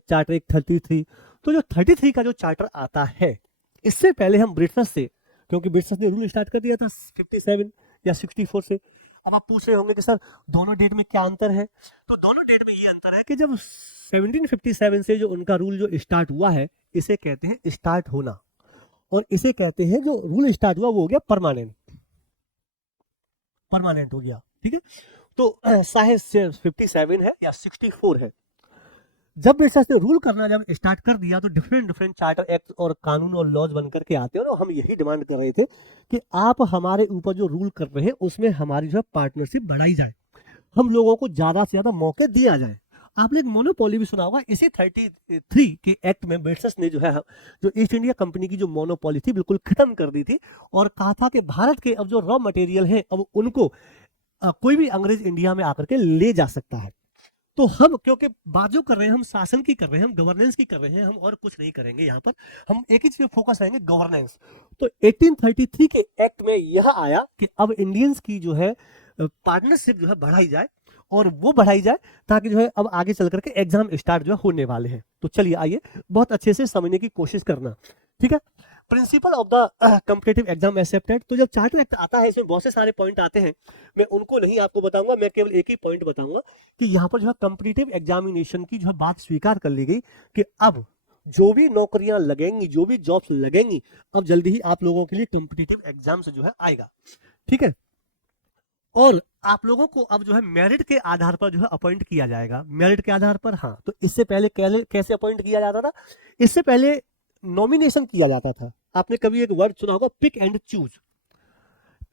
चार्टर एक्ट 33। तो जो 33 का जो चार्टर आता है, इससे पहले हम ब्रिटिशर्स से, क्योंकि ब्रिटिशर्स ने रूल स्टार्ट कर दिया था 57 या 64 से। अब आप पूछ रहे होंगे कि सर दोनों डेट में क्या अंतर है? तो दोनों डेट में ये अंतर है कि जब 1757 से जो उनका रूल जो स्टार्ट हुआ है, इसे कहते हैं स्टार्ट होना, और इसे कहते हैं जो रूल स्टार्ट हुआ वो हो गया परमानेंट हो गया, ठीक है। तो चाहे 57 है या 64 है, जब ब्रिटिशर्स ने रूल करना जब स्टार्ट कर दिया, तो डिफरेंट चार्टर एक्ट और कानून और लॉज बन करके आते हैं, और हम यही डिमांड कर रहे थे कि आप हमारे ऊपर जो रूल कर रहे हैं उसमें हमारी जो है पार्टनरशिप बढ़ाई जाए, हम लोगों को ज्यादा से ज्यादा मौके दिया जाए। आपने एक मोनोपोली भी सुना होगा, इसी 33 के एक्ट में ब्रिटिशर्स ने जो है जो ईस्ट इंडिया कंपनी की जो मोनोपोली थी बिल्कुल खत्म कर दी थी, और कहा था कि भारत के अब जो रॉ मटेरियल है अब उनको कोई भी अंग्रेज इंडिया में आकर के ले जा सकता है। तो हम क्योंकि बात जो कर रहे हैं हम शासन की कर रहे हैं, हम गवर्नेंस की कर रहे हैं, हम और कुछ नहीं करेंगे यहाँ पर, हम एक ही चीज पे फोकस रहेंगे, गवर्नेंस। तो 1833 के एक्ट में यह आया कि अब इंडियंस की जो है पार्टनरशिप जो है बढ़ाई जाए, और वो बढ़ाई जाए ताकि जो है अब आगे चल करके एग्जाम स्टार्ट जो है होने वाले हैं। तो चलिए आइए बहुत अच्छे से समझने की कोशिश करना, ठीक है। Principle of the competitive exam accepted. तो जब चार्टर एक्ट आता है इसमें बहुत से सारे पॉइंट आते हैं, मैं उनको नहीं आपको बताऊंगा, मैं केवल एक ही पॉइंट बताऊंगा कि यहाँ पर जो है कॉम्पिटिटिव एग्जामिनेशन की जो है बात स्वीकार कर ली गई कि अब जो भी नौकरियां लगेंगी, जो भी जॉब्स लगेंगी, अब जल्दी ही आप लोगों के लिए कॉम्पिटिटिव एग्जाम से जो है आएगा, ठीक है। और आप लोगों को अब जो है मेरिट के आधार पर जो है अपॉइंट किया जाएगा, मेरिट के आधार पर। हाँ, तो इससे पहले कैसे अपॉइंट किया जाता था? इससे पहले नॉमिनेशन किया जाता था। आपने कभी एक वर्ड सुना होगा, pick and choose.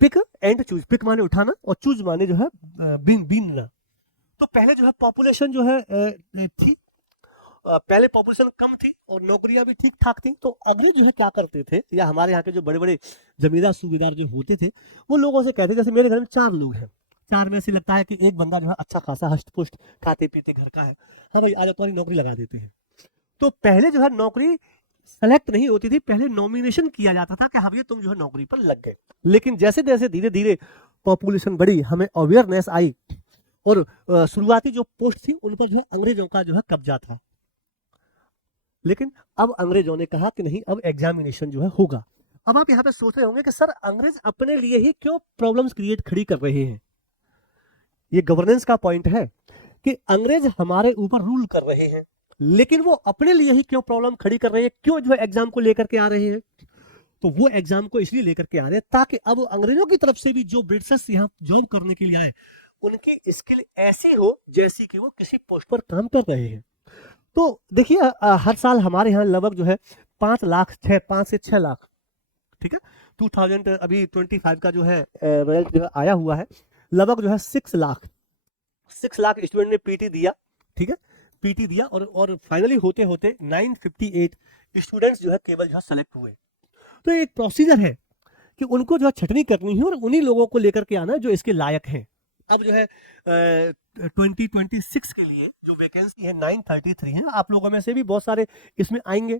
Pick and choose, pick माने उठाना और चूज माने जो है बीनना। तो पहले जो है पॉपुलेशन जो है थी, पहले पॉपुलेशन कम थी और नौकरियां भी ठीक ठाक थी। तो अंग्रेज जो है क्या करते थे, या हमारे यहाँ के जो बड़े बड़े जमींदार सूबेदार जो होते थे, वो लोगों से कहते, जैसे मेरे घर में 4 लोग हैं, 4 में से लगता है कि एक बंदा जो है अच्छा खासा हष्ट पुष्ट खाते पीते घर का है, हाँ भाई आज तुम्हारी नौकरी लगा देते हैं। तो पहले जो है नौकरी सेलेक्ट नहीं होती थी, पहले नॉमिनेशन किया जाता था कि हाँ भैया तुम जो है नौकरी पर लग गए। लेकिन जैसे जैसे धीरे धीरे पॉपुलेशन बढ़ी, हमें अवेयरनेस आई, और शुरुआती जो पोस्ट थी उन पर जो है अंग्रेजों का जो है कब्जा था। लेकिन अब अंग्रेजों ने कहा कि नहीं, अब एग्जामिनेशन जो है होगा। अब आप यहाँ पे सोच रहे होंगे कि सर अंग्रेज अपने लिए ही क्यों प्रॉब्लम्स क्रिएट खड़ी कर रहे हैं? ये गवर्नेंस का पॉइंट है कि अंग्रेज हमारे ऊपर रूल कर रहे हैं, लेकिन वो अपने लिए ही क्यों प्रॉब्लम खड़ी कर रहे हैं, क्यों जो है एग्जाम को लेकर के आ रहे हैं? तो वो एग्जाम को इसलिए लेकर के आ रहे हैं ताकि अब अंग्रेजों की तरफ से भी जो ब्रिटिशर्स यहाँ जॉब करने के लिए आए, उनकी स्किल ऐसी हो जैसी कि वो किसी पोस्ट पर काम कर रहे हैं। तो देखिए हर साल हमारे यहाँ लगभग जो है 5 से 6 लाख, ठीक है, 2000 अभी 25 का जो है रिजल्ट जो है आया हुआ है, लगभग जो है 6 लाख स्टूडेंट ने पीटी दिया, ठीक है, पीटी दिया, और फाइनली होते होते 958 स्टूडेंट्स जो है केवल जो है सेलेक्ट हुए। तो एक प्रोसीजर है कि उनको जो है छटनी करनी है और उन्हीं लोगों को लेकर के आना जो इसके लायक हैं। अब जो है 2026 के लिए जो वैकेंसी है 933 है, आप लोगों में से भी बहुत सारे इसमें आएंगे।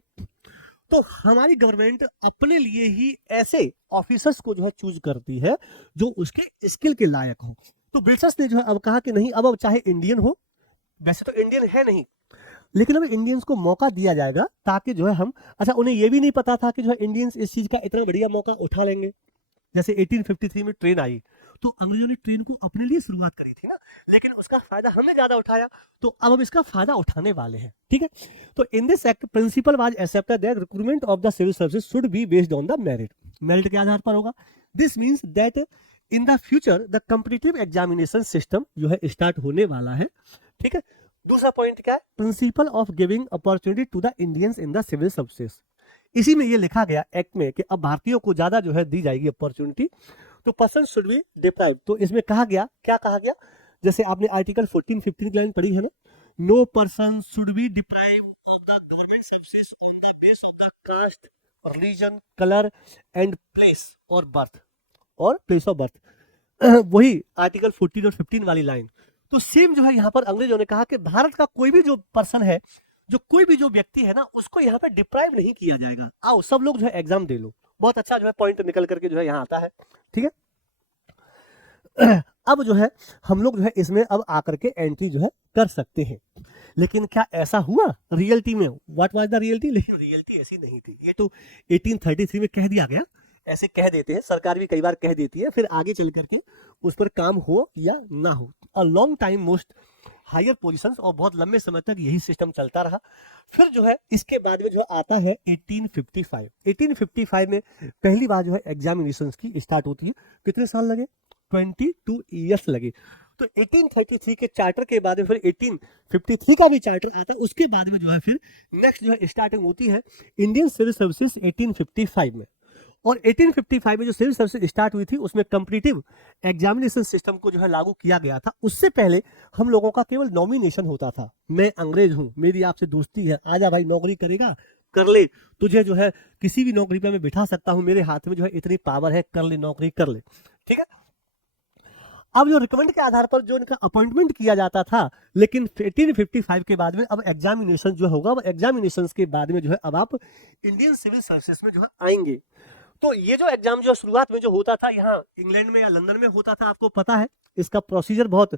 तो हमारी गवर्नमेंट अपने लिए ही ऐसे ऑफिसर्स को जो है चूज करती है जो उसके स्किल के लायक हो। तो ब्रिटिशर्स ने जो है अब कहा कि नहीं, अब चाहे इंडियन हो, वैसे तो इंडियन है नहीं, लेकिन अब इंडियंस को मौका दिया जाएगा ताकि जो है हम, अच्छा उन्हें ये भी नहीं पता था कि जो है इंडियंस इस चीज का इतना बढ़िया मौका उठा लेंगे। जैसे 1853 में ट्रेन आई, तो अंग्रेजों ने ट्रेन को अपने लिए शुरुआत करी थी ना, लेकिन उसका फायदा हमने ज्यादा उठाया, तो अब हम इसका फायदा उठाने वाले हैं, ठीक है। तो in this act principle was accepted that recruitment of the civil services should be based on the merit, merit के आधार पर होगा। This means that in the future the competitive examination system जो है स्टार्ट होने वाला है, ठीक है। दूसरा पॉइंट क्या है? Principle of giving opportunity to the Indians in the civil services. इसी में ये लिखा गया एक्ट में कि अब भारतीयों को ज्यादा जो है दी जाएगी अपॉर्चुनिटी, तो पर्सन शुड बी डिप्राइव। तो इसमें कहा गया, क्या कहा गया? जैसे आपने आर्टिकल 14-15 की लाइन पढ़ी है ना, no person should be deprive of the government services on the base of the caste, religion, colour and place और बर्थ, और प्लेस ऑफ बर्थ। वही आर्टिकल 14 और 15 वाली लाइन। तो सेम जो है यहाँ पर अंग्रेजों ने कहा कि भारत का कोई भी जो पर्सन है, जो कोई भी जो व्यक्ति है ना, उसको यहाँ पे डिप्राइव नहीं किया जाएगा। आओ सब लोग जो है एग्जाम दे लो। बहुत अच्छा जो है पॉइंट निकल करके जो है यहाँ आता है, ठीक है। अब जो है हम लोग जो है इसमें अब आकर के एंट्री जो है कर सकते हैं। लेकिन क्या ऐसा हुआ रियलिटी में? What was the reality? लेकिन रियलिटी ऐसी नहीं थी। ये तो 1833 में कह दिया गया, ऐसे कह देते हैं, सरकार भी कई बार कह देती है, फिर आगे चल करके उस पर काम हो या ना हो। A long time most higher positions, और बहुत लंबे समय तक यही सिस्टम चलता रहा। फिर जो है इसके बाद में जो आता है 1855। 1855 में पहली बार जो है एग्जामिनेशंस की स्टार्ट होती है। कितने साल लगे? 22 ईयर्स लगे। तो 1833 के चार्टर के बाद में फिर 1853 का भी चार्टर आता है। उसके बाद में जो है फिर नेक्स्ट जो है स्टार्टिंग होती है इंडियन सिविल सर्विसेज 1855 में। और 1855 में जो सिविल सर्विस स्टार्ट हुई थी उसमें कॉम्पिटिटिव एग्जामिनेशन सिस्टम को जो है लागू किया गया था। उससे पहले हम लोगों का केवल नॉमिनेशन होता था। मैं अंग्रेज हूं, मेरी आपसे दोस्ती है, आजा भाई नौकरी करेगा, कर ले, तुझे जो है किसी भी नौकरी पे मैं बिठा सकता हूं, मेरे हाथ में जो है इतनी पावर है, कर ले नौकरी कर ले, ठीक है। अब जो रिकमेंड के आधार पर जो इनका अपॉइंटमेंट किया जाता था, लेकिन 1855 के बाद में अब एग्जामिनेशन जो होगा, अब एग्जामिनेशन के बाद में जो है अब आप इंडियन सिविल सर्विसेज में जो है आएंगे। तो ये जो एग्जाम जो शुरुआत में जो होता था यहाँ इंग्लैंड में या लंदन में होता था, आपको पता है इसका प्रोसीजर बहुत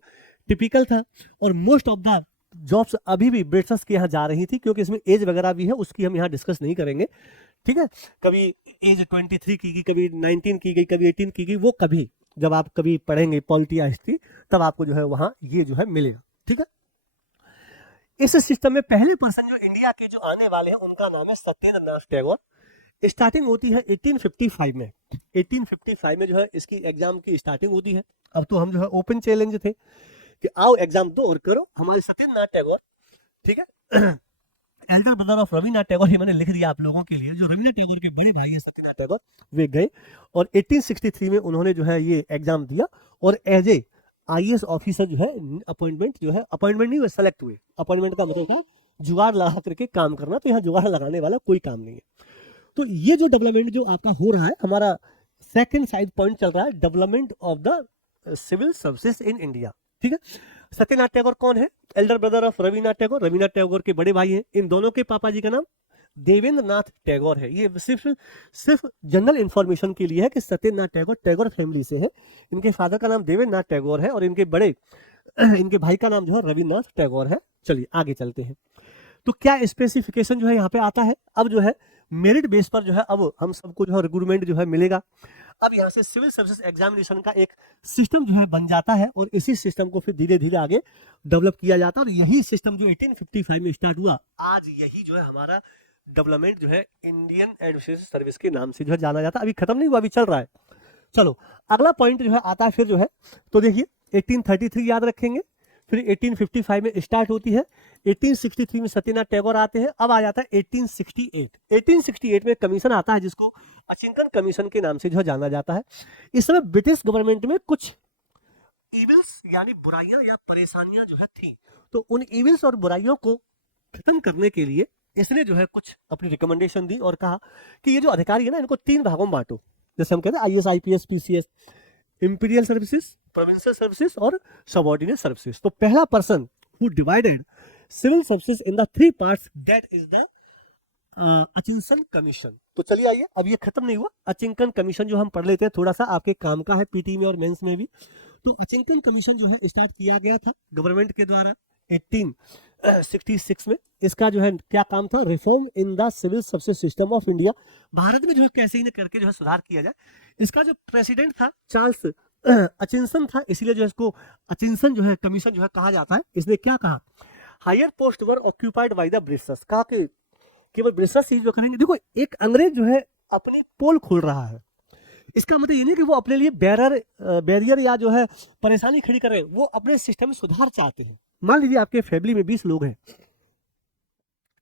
टिपिकल था, और मोस्ट ऑफ द जॉब्स अभी भी ब्रिटिशर्स के यहाँ जा रही थी, क्योंकि इसमें एज वगैरह भी है, उसकी हम यहाँ डिस्कस नहीं करेंगे, ठीक है। कभी एज 23 की गई, कभी 19 की गई, कभी 18 की गई, वो कभी जब आप कभी पढ़ेंगे पॉलिटी या हिस्ट्री तब आपको जो है वहां ये जो है मिलेगा, ठीक है। इस सिस्टम में पहले पर्सन जो इंडिया के जो आने वाले हैं उनका नाम है सत्येंद्र नाथ टैगोर। स्टार्टिंग होती है 1855 में। 1855 में जो है इसकी एग्जाम की स्टार्टिंग होती है। अब तो हम जो है ओपन चैलेंज थे कि आओ एग्जाम दो और करो। हमारे सत्येंद्र नाथ टैगोर, ठीक है, elder brother of Rabindranath Tagore, ये मैंने लिख दिया आप लोगों के लिए, जो रविन्द्रनाथ टैगोर के बड़े भाई है सत्येंद्रनाथ टैगोर, वे गए और 1863 में उन्होंने जो है ये एग्जाम दिया और एज ए आईएएस ऑफिसर जो है अपॉइंटमेंट जो है, अपॉइंटमेंट नहीं, सेलेक्ट हुए। अपॉइंटमेंट का मतलब था जुगाड़ लगा करके काम करना, तो यहाँ जुगाड़ लगाने वाला कोई काम नहीं है। तो ये जो डेवलपमेंट जो आपका हो रहा है, हमारा सेकंड साइड पॉइंट चल रहा है, development of the civil services in India, ठीक है। सत्येंद्रनाथ टैगोर कौन है? Elder brother of Rabindranath Tagore, Rabindranath Tagore के बड़े भाई हैं। इन दोनों के पापा जी का नाम देवेंद्र नाथ टैगोर है। ये सिर्फ जनरल इंफॉर्मेशन के लिए है कि सत्येंद्रनाथ टैगोर टैगोर फैमिली से है। इनके फादर का नाम देवेंद्र नाथ टैगोर है और इनके भाई का नाम जो है रविन्द्रनाथ टैगोर है। चलिए आगे चलते हैं। तो क्या स्पेसिफिकेशन जो है यहाँ पे आता है, अब जो है मेरिट बेस पर जो है अब हम सबको जो है रिक्रूटमेंट जो है मिलेगा। अब यहाँ से सिविल सर्विसेज एग्जामिनेशन का एक सिस्टम जो है बन जाता है और इसी सिस्टम को फिर धीरे धीरे आगे डेवलप किया जाता है। और यही सिस्टम जो 1855 में स्टार्ट हुआ, आज यही जो है हमारा डेवलपमेंट जो है इंडियन एडमिनिस्ट्रेटिव सर्विस के नाम से जो है जाना जाता है। अभी खत्म नहीं हुआ, अभी चल रहा है। चलो अगला पॉइंट जो है आता है फिर जो है, तो देखिए 1833 याद रखेंगे, फिर 1855 में स्टार्ट होती है, 1863 में सत्येंद्रनाथ टैगोर आते हैं। अब आ जाता है 1868। 1868 में कमीशन आता है जिसको अचिंकन कमीशन के नाम से जो जाना जाता है। इस समय ब्रिटिश गवर्नमेंट में कुछ इविल्स यानी बुराइयां या परेशानियां जो है थी, तो उन इविल्स और बुराइयों को खत्म करने के लिए इसने जो है कुछ अपनी रिकमेंडेशन दी और कहा कि ये जो अधिकारी है ना, इनको 3 भागों में बांटो। जैसे हम कहते हैं IAS, IPS, PCS, imperial services, provincial services और सबऑर्डिनेट सर्विसेज। तो पहला person who divided civil services in the 3 parts, that is the Aitchison commission. तो चलिए आइए, अब ये खत्म नहीं हुआ, अचिंकन कमीशन जो हम पढ़ लेते हैं, थोड़ा सा आपके काम का है पीटी में और मेंस में भी। तो अचिंकन कमीशन जो है स्टार्ट किया गया था गवर्नमेंट के द्वारा 1866 में। इसका जो है क्या काम था? Reform in the civil service system of India. Bharat में जो है कैसे ही करके जो है सुधार किया जाए। इसका जो प्रेसिडेंट था चार्ल्स अचिंसन था, इसीलिए जो है इसको अचिंसन जो है कमीशन जो है कहा जाता है। इसने क्या कहा? Higher post were occupied by the Britishers. कहा कि केवल ब्रिटिशर्स ही जो करेंगे। देखो एक अंग्रेज जो है अपनी पोल खोल रहा है, इसका मतलब ये नहीं कि वो अपने लिए बैरियर या जो है परेशानी खड़ी कर रहे हैं, वो अपने सिस्टम में सुधार चाहते हैं। मान लीजिए आपके फैमिली में 20 लोग हैं,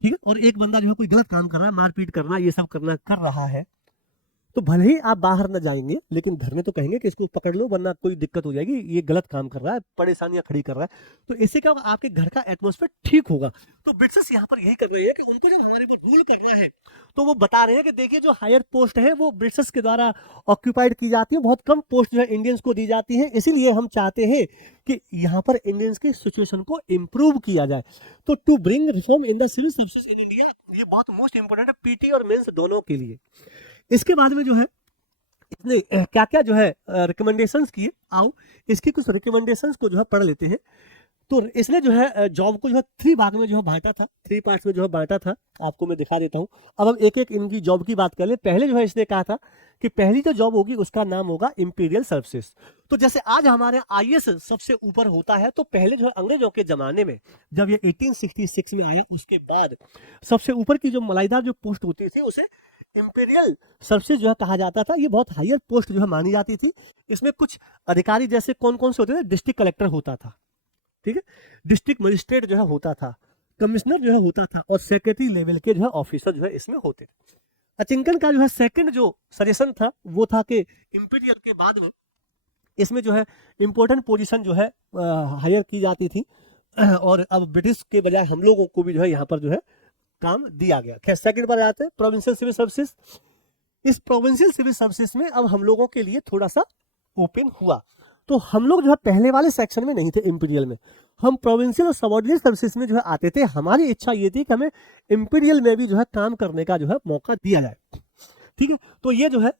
ठीक है, और एक बंदा जो है कोई गलत काम कर रहा है, मारपीट करना, ये सब कर रहा है, तो भले ही आप बाहर न जाएंगे लेकिन घर में तो कहेंगे कि इसको पकड़ लो वरना कोई दिक्कत हो जाएगी, ये गलत काम कर रहा है, परेशानियां खड़ी कर रहा है। तो इससे क्या होगा? आपके घर का एटमॉस्फेयर ठीक होगा। तो ब्रिटिशर्स यहाँ पर यही कर रहे हैं कि उनको जब हमारे ऊपर रूल करना है तो वो बता रहे हैं कि देखिए जो हायर पोस्ट है वो ब्रिटिशर्स के द्वारा ऑक्यूपाइड की जाती है, बहुत कम पोस्ट जो है इंडियंस को दी जाती है, इसीलिए हम चाहते हैं कि यहाँ पर इंडियंस की सिचुएशन को इम्प्रूव किया जाए। तो to bring reform in the civil services in India, ये बहुत मोस्ट इंपोर्टेंट है पीटी और मेंस दोनों के लिए। इसके बाद में जो है इसने क्या क्या जो है रिकमेंडेशंस किए, आओ इसकी कुछ रिकमेंडेशंस को जो है पढ़ लेते हैं। तो इसने जो है जॉब को जो है 3 भाग में जो है बांटा था, 3 पार्ट्स में जो है बांटा था, आपको मैं दिखा देता हूं। अब हम एक एक इनकी जॉब की बात कर ले। पहले जो है इसने कहा था कि पहली जो जॉब होगी उसका नाम होगा इंपीरियल सर्विसेज। तो जैसे आज हमारे आईएएस सबसे ऊपर होता है, तो पहले जो है अंग्रेजों के जमाने में जब ये 1866 में आया, उसके बाद सबसे ऊपर की जो मलाईदार जो पोस्ट होती थी उसे इंपीरियल सर्विसेज जो है कहा जाता था। ये बहुत हायर पोस्ट जो है मानी जाती थी। इसमें कुछ अधिकारी जैसे कौन कौन से होते थे? डिस्ट्रिक्ट कलेक्टर होता था, ठीक है, डिस्ट्रिक्ट मजिस्ट्रेट जो है होता था, कमिश्नर जो है होता था, और सेक्रेटरी लेवल के जो है ऑफिसर जो है इसमें होते थे। अचिंकन का जो है सेकंड जो सजेशन था वो था कि इंपीरियल के बाद में इसमें जो है इंपॉर्टेंट पोजीशन जो है हायर की जाती थी, और अब ब्रिटिश के बजाय हम लोगों को भी जो है यहाँ पर जो है काम दिया गया। खैर सेकंड पर आते हैं प्रोविंशियल सिविल सर्विसेज। इस प्रोविंशियल सिविल सर्विसेज में अब हम लोगों के लिए थोड़ा सा ओपन हुआ। तो हम लोग जो है पहले वाले सेक्शन में नहीं थे इंपीरियल में, हम प्रोविंशियल और सबऑर्डिनेट सर्विसेज में जो है आते थे। हमारी इच्छा ये थी कि हमें इंपीरियल में भी जो है काम करने का जो है मौका दिया जाए, ठीक है। तो ये जो है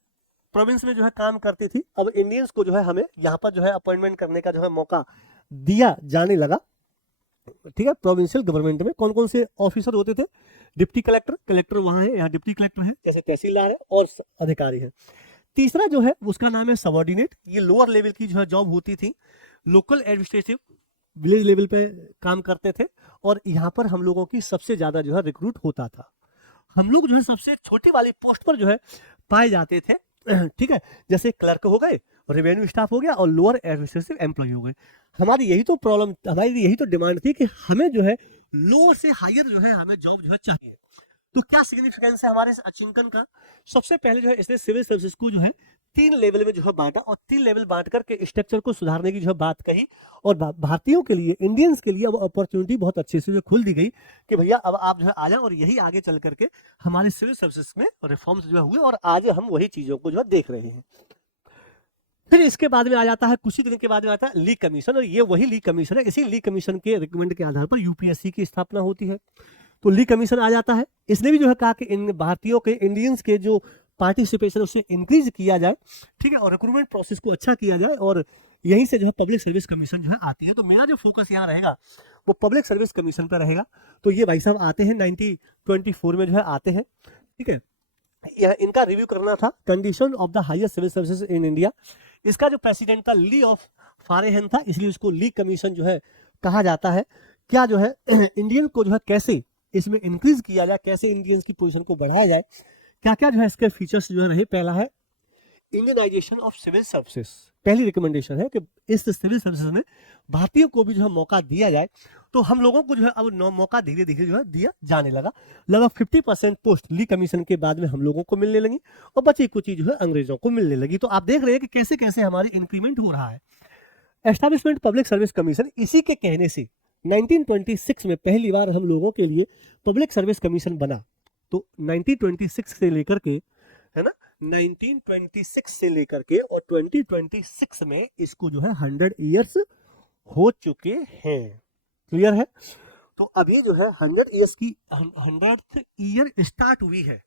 प्रोविंस में जो है काम करती थी, अब इंडियंस को जो है हमें यहाँ पर जो है अपॉइंटमेंट करने का जो है मौका दिया जाने लगा, ठीक है। प्रोविंशियल गवर्नमेंट में कौन कौन से ऑफिसर होते थे? डिप्टी कलेक्टर, कलेक्टर वहां है, यहाँ डिप्टी कलेक्टर है, जैसे तहसीलदार है और अधिकारी है। तीसरा जो है उसका नाम है सबऑर्डिनेट, ये लोअर लेवल की जो है जॉब होती थी, लोकल एडमिनिस्ट्रेटिव विलेज लेवल पे काम करते थे, और यहाँ पर हम लोगों की सबसे ज्यादा जो है रिक्रूट होता था। हम लोग जो है सबसे छोटी वाली पोस्ट पर जो है पाए जाते थे, ठीक है, जैसे क्लर्क हो गए, रेवेन्यू स्टाफ हो गया और लोअर एडमिनिस्ट्रेटिव एम्प्लॉय हो गए। हमारी यही तो प्रॉब्लम, हमारी यही तो डिमांड थी कि हमें जो है लोअर से हायर जो है हमें जॉब जो है चाहिए। तो क्या सिग्निफिकेंस है हमारे इस अचिंकन का? सबसे पहले जो है इसने सिविल सर्विसेज को जो है 3 लेवल में जो है बांटा, और 3 लेवल बांट करके स्ट्रक्चर को सुधारने की जो है बात कही, और भारतीयों के लिए, इंडियंस के लिए अब अपॉर्चुनिटी बहुत अच्छे से जो खुल दी गई कि भैया अब आप जो है आ जाए, और यही आगे चल करके हमारे सिविल सर्विसेज में रिफॉर्म्स जो है हुए, और आज हम वही चीजों को जो है देख रहे हैं। फिर इसके बाद में आ जाता है, कुछ ही दिन के बाद में आता है ली कमीशन, और ये वही ली कमीशन है। इसी ली कमीशन के रिकमेंड के आधार पर यूपीएससी की स्थापना होती है। तो ली कमीशन आ जाता है, इसने भी जो है कहा कि इन भारतीयों के, इंडियंस के जो पार्टिसिपेशन उसे इंक्रीज किया जाए, ठीक है, और रिक्रूटमेंट प्रोसेस को अच्छा किया जाए, और यहीं से जो है पब्लिक सर्विस कमीशन जो है आती है। तो मेरा जो फोकस यहाँ रहेगा वो पब्लिक सर्विस कमीशन पर रहेगा। तो ये भाई साहब आते हैं 1924 में जो है आते हैं, ठीक है। यह इनका रिव्यू करना था, condition of the highest civil services in India. इसका जो प्रेसिडेंट था ली ऑफ फारेहन था, इसलिए उसको ली कमीशन जो है कहा जाता है। क्या जो है इंडियन को जो है कैसे इसमें इंक्रीज किया जाए, कैसे इंडियंस की पोजीशन को बढ़ाया जाए, क्या क्या जो है इसके फीचर्स जो है रहे। पहला है इंडियनाइजेशन ऑफ सिविल सर्विसेज, पहली रिकमेंडेशन है कि इस सिविल सर्विसेज में भारतीयों को भी जो है मौका दिया जाए। तो हम लोगों को जो है अब मौका धीरे धीरे जो है दिया जाने लगा। लगभग 50% पोस्ट ली कमीशन के बाद में हम लोगों को मिलने लगी, और बची कुछ जो है अंग्रेजों को मिलने लगी। तो आप देख रहे हैं कि कैसे कैसे हमारी इंक्रीमेंट हो रहा है। एस्टैब्लिशमेंट पब्लिक सर्विस कमीशन, इसी के कहने से 1926 में पहली बार हम लोगों के लिए पब्लिक सर्विस कमीशन बना। तो 1926 से लेकर के, है ना, 1926 से लेकर के और 2026 में इसको जो है 100 ईयर्स हो चुके हैं। क्लियर है? तो अभी जो है 100 ईयर्स की 100th ईयर स्टार्ट हुई है,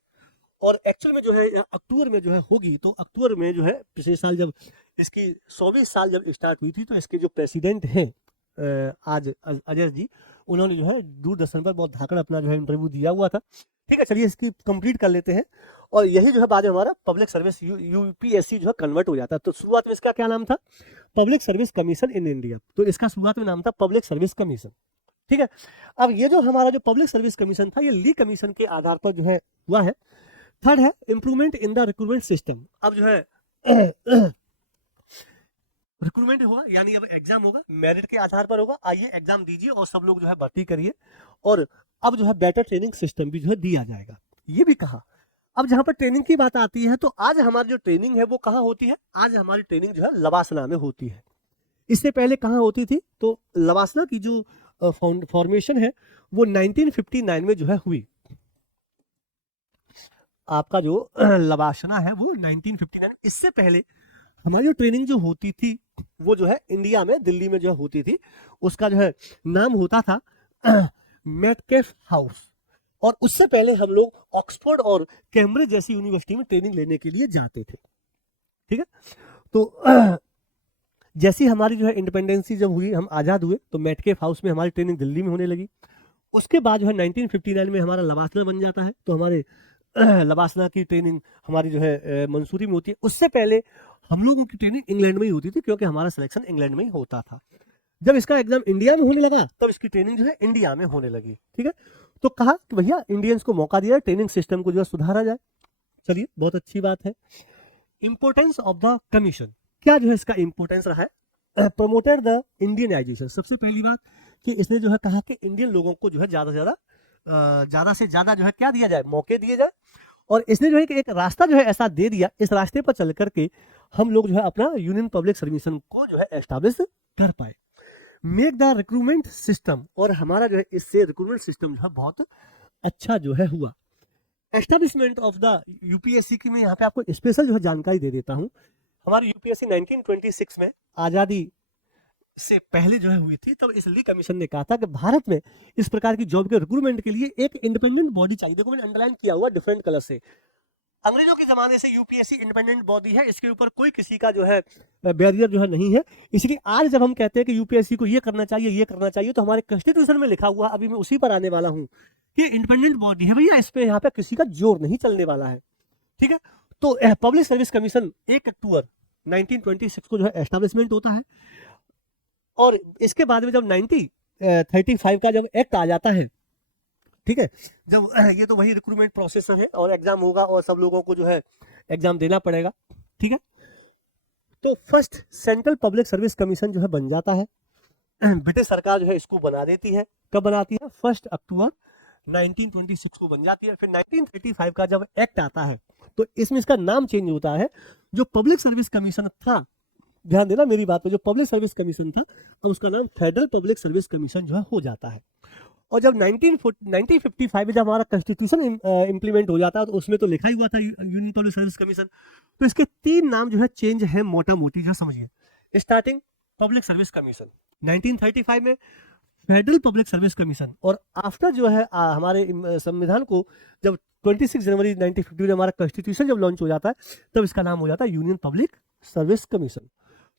और एक्चुअल में जो है अक्टूबर में जो है होगी। तो अक्टूबर में जो है पिछले साल जब इसकी 100वीं साल जब स्टार्ट हुई थी, तो इसके जो प्रेसिडेंट हैं आज अजय जी, उन्होंने जो है दूरदर्शन पर बहुत धाकड़ अपना जो है इंटरव्यू दिया हुआ था। ठीक है, चलिए इसकी कंप्लीट कर लेते हैं, और यही जो है बाद में हमारा पब्लिक सर्विस यूपीएससी जो है कन्वर्ट हो जाता है। तो शुरुआत में इसका क्या नाम था? Public service commission in India. तो इसका शुरुआत में नाम था पब्लिक सर्विस कमीशन, ठीक है। अब ये जो हमारा जो पब्लिक सर्विस कमीशन था, ये ली कमीशन के आधार पर जो है हुआ है। थर्ड है improvement in the recruitment system. अब जो है रिक्रूटमेंट होगा, यानी अब एग्जाम होगा, मेरिट के आधार पर होगा। आइए एग्जाम दीजिए और सब लोग जो है भर्ती करिए, और अब जो है बेटर ट्रेनिंग सिस्टम भी जो है दिया जाएगा, ये भी कहा। अब जहां पर ट्रेनिंग की बात आती है, तो आज हमारी जो ट्रेनिंग है वो कहाँ होती है? आज हमारी ट्रेनिंग जो है लवासना में होती है। इससे पहले कहाँ होती थी? तो लवासना की जो फॉर्मेशन है वो 1959 में जो है हुई। आपका जो लवासना है वो 1959। इससे पहले हमारी जो ट्रेनिंग जो होती थी वो जो है इंडिया में, दिल्ली में जो होती थी, उसका जो है नाम होता था मेटकेफ हाउस। और उससे पहले हम लोग ऑक्सफोर्ड और कैम्ब्रिज जैसी यूनिवर्सिटी में ट्रेनिंग लेने के लिए जाते थे, ठीक है। तो जैसी हमारी जो है इंडिपेंडेंसी जब हुई, हम आज़ाद हुए, तो मेटकेफ हाउस में हमारी ट्रेनिंग दिल्ली में होने लगी। उसके बाद जो है 1959 में हमारा लवासना बन जाता है, तो हमारे लवासना की ट्रेनिंग हमारी जो है मंसूरी में होती है। उससे पहले हम लोगों की ट्रेनिंग इंग्लैंड में ही होती थी, क्योंकि हमारा सिलेक्शन इंग्लैंड में ही होता था। जब इसका एग्जाम इंडिया में होने लगा, तब इसकी ट्रेनिंग जो है इंडिया में होने लगी, ठीक है। तो कहा कि भैया इंडियंस को मौका दिया, ट्रेनिंग सिस्टम को जो है सुधारा जाए। चलिए, बहुत अच्छी बात है। इंपोर्टेंस ऑफ द कमीशन, क्या जो है इसका इंपोर्टेंस रहा है? Promoted the Indianisation. सबसे पहली बात कि इसने जो है कहा कि इंडियन लोगों को जो है ज्यादा से ज्यादा जो है क्या दिया जाए, मौके दिए जाए। और इसने जो है कि एक रास्ता जो है ऐसा दे दिया, इस रास्ते पर चल करके हम लोग जो है अपना यूनियन पब्लिक सर्विस को जो है एस्टैब्लिश कर पाए। मेक द रिक्रूटमेंट सिस्टम, और हमारा जो है इससे रिक्रूटमेंट सिस्टम जो है बहुत अच्छा जो है हुआ। एस्टैब्लिशमेंट ऑफ द यूपीएससी की मैं यहाँ पे आपको स्पेशल जो है जानकारी दे देता हूँ। हमारी यूपीएससी 1926 में आजादी से पहले जो है हुई थी, तब इस ली कमीशन ने कहा था कि भारत में इस प्रकार की जॉब के रिक्रूटमेंट के लिए एक इंडिपेंडेंट बॉडी चाहिए। देखो मैंने अंडरलाइन किया हुआ डिफरेंट कलर से। अंग्रेजों के जमाने से यूपीएससी इंडिपेंडेंट बॉडी है, इसके ऊपर कोई किसी का जो है बैरियर जो है नहीं है। इसलिए आज जब हम कहते हैं कि यूपीएससी को ये करना चाहिए, ये करना चाहिए, तो हमारे कॉन्स्टिट्यूशन में लिखा हुआ, अभी मैं उसी पर आने वाला हूँ, कि इंडिपेंडेंट बॉडी है भैया, इस पे यहाँ पे किसी का जोर नहीं चलने वाला है। ठीक है, तो पब्लिक सर्विस कमीशन 1 अक्टूबर 1926 को जो है एस्टेब्लिशमेंट होता है। और इसके बाद में जब 1935 का जब एक्ट आ जाता है, ठीक है, जब ये तो वही रिक्रूटमेंट प्रोसेस है और एग्जाम होगा और सब लोगों को जो है एग्जाम देना पड़ेगा। ठीक है, तो first central public service commission जो है बन जाता है। ब्रिटिश सरकार जो है इसको बना देती है। कब बनाती है? 1 अक्टूबर 1926 को बन जाती है। फिर 1935 का जब एक्ट आता है तो इसमें इसका नाम चेंज होता है। जो पब्लिक सर्विस कमीशन था, ध्यान देना मेरी बात पे, जो पब्लिक सर्विस कमीशन था अब उसका नाम फेडरल पब्लिक सर्विस कमीशन जो है हो जाता है। और जब 1955 में जब हमारा कॉन्स्टिट्यूशन इंप्लीमेंट हो जाता है तो उसमें तो लिखा ही हुआ था यूनियन पब्लिक सर्विस कमीशन। तो इसके 3 नाम जो है चेंज है मोटा मोटी, जो समझिए। स्टार्टिंग पब्लिक सर्विस कमीशन 1935 में, फेडरल पब्लिक सर्विस कमीशन, और आफ्टर जो है हमारे संविधान को जब 26 जनवरी 1950 में हमारा कॉन्स्टिट्यूशन जब लॉन्च हो जाता है तब इसका नाम हो जाता है यूनियन पब्लिक सर्विस कमीशन।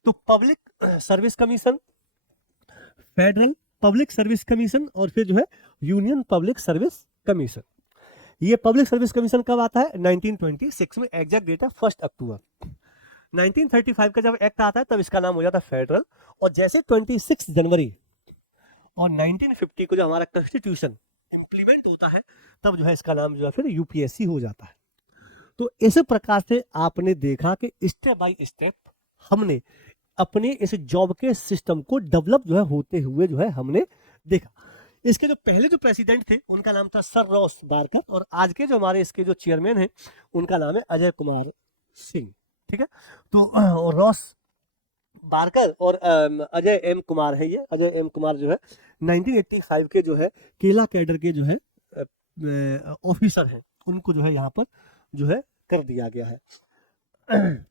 तो public service commission, federal public service commission और फिर जो है यूनियन पब्लिक सर्विस कमीशन। ये पब्लिक सर्विस कमीशन कब आता है? 1926 में, एग्जैक्ट डेट है 1 अक्टूबर। 1935 का जब एक्ट आता है तब इसका नाम हो जाता है फेडरल। और जैसे 26 जनवरी और 1950 को जो हमारा कॉन्स्टिट्यूशन इंप्लीमेंट होता है तब जो है इसका नाम जो है फिर यूपीएससी हो जाता है। तो इस प्रकार से आपने देखा कि स्टेप बाय स्टेप हमने अपने इस जॉब के सिस्टम को डेवलप जो है होते हुए जो है हमने देखा। इसके जो पहले जो प्रेसिडेंट थे उनका नाम था सर रॉस बारकर, और आज के जो हमारे इसके जो चेयरमैन हैं उनका नाम है अजय कुमार सिंह। ठीक है, तो रॉस बारकर और अजय एम कुमार है। ये अजय एम कुमार जो है 1985 के जो है केला कैडर के जो है ऑफिसर हैं, उनको जो है यहाँ पर जो है कर दिया गया है।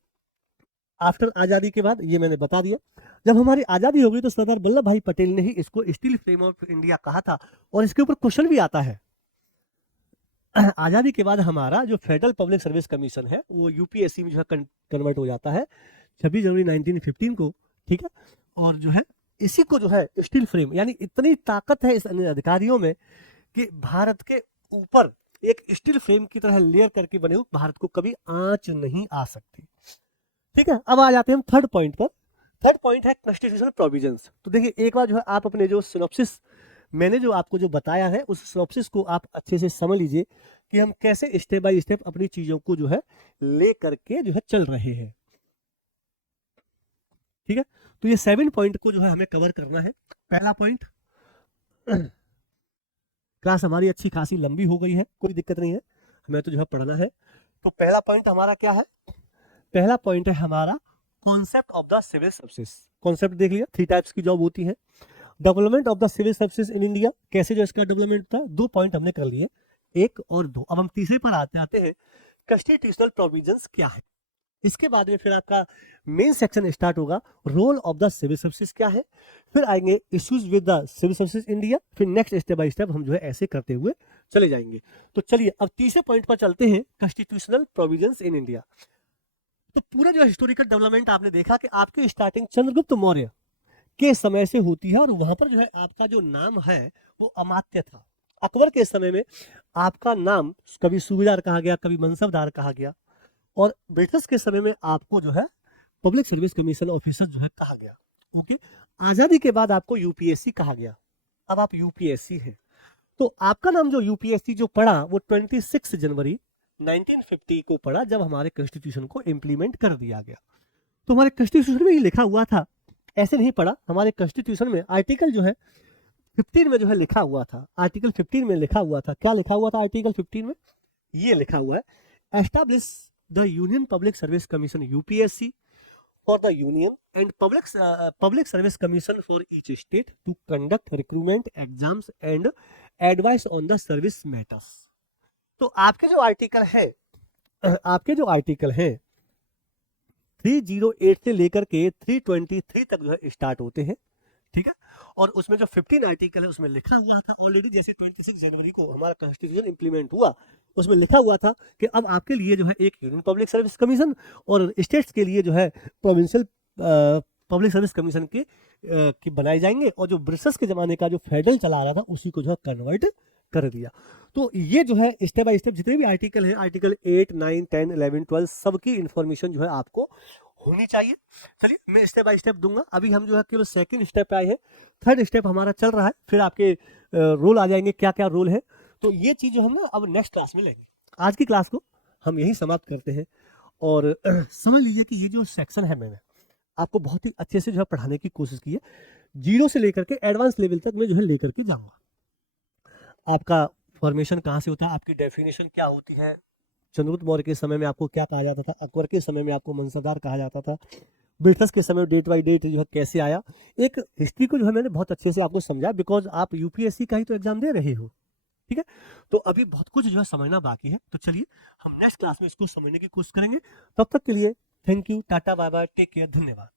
आफ्टर आज़ादी के बाद, ये मैंने बता दिया, जब हमारी आज़ादी हो गई तो सरदार वल्लभ भाई पटेल ने ही इसको स्टील फ्रेम ऑफ इंडिया कहा था। और इसके ऊपर क्वेश्चन भी आता है। आज़ादी के बाद हमारा जो फेडरल पब्लिक सर्विस कमीशन है वो यूपीएससी में जो है कन्वर्ट हो जाता है 26 जनवरी 1915 को। ठीक है, और जो है इसी को जो है स्टील फ्रेम, यानी इतनी ताकत है इस अधिकारियों में कि भारत के ऊपर एक स्टील फ्रेम की तरह लेयर करके बने हुए भारत को कभी आंच नहीं आ सकती। ठीक है, अब आ जाते हैं हम थर्ड पॉइंट पर। थर्ड पॉइंट है कॉन्स्टिट्यूशनल प्रोविजंस। तो देखिए, एक बार जो है आप अपने जो सिनॉप्सिस मैंने जो आपको जो बताया है उस सिनॉप्सिस को आप अच्छे से समझ लीजिए कि हम कैसे स्टेप बाय स्टेप अपनी चीजों को जो है ले करके जो है चल रहे हैं। ठीक है, तो ये 7 पॉइंट को जो है हमें कवर करना है। पहला पॉइंट, क्लास हमारी अच्छी खासी लंबी हो गई है, कोई दिक्कत नहीं है, हमें तो जो है पढ़ना है। तो पहला पॉइंट हमारा क्या है? पहला पॉइंट है हमारा concept of the civil services. Concept देख लिया, 3 टाइप्स की जॉब होती है। Development of the civil services in India, कैसे जो इसका डेवलपमेंट था, 2 पॉइंट हमने कर लिए, 1 और 2। अब हम तीसरे पर आते हैं, कॉन्स्टिट्यूशनल प्रोविजंस क्या है। इसके बाद में फिर आपका मेन सेक्शन स्टार्ट होगा, role of the civil services क्या है। फिर आएंगे issues with the civil services India. फिर नेक्स्ट स्टेप बाय स्टेप हम जो है ऐसे करते हुए चले जाएंगे। तो चलिए अब तीसरे पॉइंट पर चलते हैं, कॉन्स्टिट्यूशनल प्रोविजंस इन इंडिया। तो पूरा जो हिस्टोरिकल डेवलपमेंट आपने देखा कि आपकी स्टार्टिंग चंद्रगुप्त मौर्य के समय से होती है, और वहां पर जो है आपका जो नाम है वो अमात्य था। अकबर के समय में आपका नाम कभी सूबेदार कहा गया, कभी मनसबदार कहा गया, और ब्रिटिश के समय में आपको जो है पब्लिक सर्विस कमीशन ऑफिसर जो है कहा गया। ओके, आजादी के बाद आपको यूपीएससी कहा गया। अब आप यूपीएससी हैं, तो आपका नाम जो यूपीएससी जो पड़ा वो 26 जनवरी 1950 को पड़ा, जब हमारे कॉन्स्टिट्यूशन को इंप्लीमेंट कर दिया गया। तो हमारे कॉन्स्टिट्यूशन में ही लिखा हुआ था, ऐसे नहीं पड़ा, हमारे कॉन्स्टिट्यूशन में आर्टिकल जो है 15 में जो है लिखा हुआ था। आर्टिकल 15 में लिखा हुआ था, क्या लिखा हुआ था आर्टिकल 15 में? ये लिखा हुआ है, establish the union public service commission UPSC for the union and public service commission for each state to conduct recruitment exams and advice on the service matters। तो आपके जो आर्टिकल है 308 से लेकर के 323 तक जो है स्टार्ट होते हैं, ठीक है। और उसमें जो 15 आर्टिकल है उसमें लिखा हुआ था ऑलरेडी, जैसे 26 जनवरी को हमारा कॉन्स्टिट्यूशन इंप्लीमेंट हुआ, उसमें लिखा हुआ था कि अब आपके लिए जो है एक यूनियन पब्लिक सर्विस कमीशन और स्टेट्स के लिए जो है प्रोविंशियल पब्लिक सर्विस कमीशन की बनाए जाएंगे, और जो ब्रिटिश के जमाने का जो फेडरल चला रहा था उसी को जो है कन्वर्ट कर दिया। तो ये जो है स्टेप बाय स्टेप जितने भी आर्टिकल हैं, आर्टिकल 8, 9, 10, 11, 12 सबकी इंफॉर्मेशन जो है आपको होनी चाहिए। चलिए मैं स्टेप बाय स्टेप दूंगा। अभी हम जो है केवल सेकंड स्टेप पे आए हैं, थर्ड स्टेप हमारा चल रहा है, फिर आपके रोल आ जाएंगे, क्या क्या रोल है। तो ये चीज जो है ना अब नेक्स्ट क्लास में लेंगे। आज की क्लास को हम यही समाप्त करते हैं। और समझ लीजिए कि ये जो सेक्शन है मैंने आपको बहुत ही अच्छे से जो है पढ़ाने की कोशिश की है। 0 से लेकर के एडवांस लेवल तक मैं जो है लेकर के जाऊंगा। आपका फॉर्मेशन कहाँ से होता है, आपकी डेफिनेशन क्या होती है, चंद्रगुप्त मौर्य के समय में आपको क्या कहा जाता था, अकबर के समय में आपको मनसबदार कहा जाता था, ब्रिटिश के समय डेट बाय डेट जो है कैसे आया, एक हिस्ट्री को जो है मैंने बहुत अच्छे से आपको समझा, बिकॉज आप यूपीएससी का ही तो एग्जाम दे रहे हो, ठीक है। तो अभी बहुत कुछ जो है समझना बाकी है। तो चलिए हम नेक्स्ट क्लास में इसको समझने की कोशिश करेंगे। तब तक के लिए थैंक यू, टाटा, बाय बाय, टेक केयर, धन्यवाद।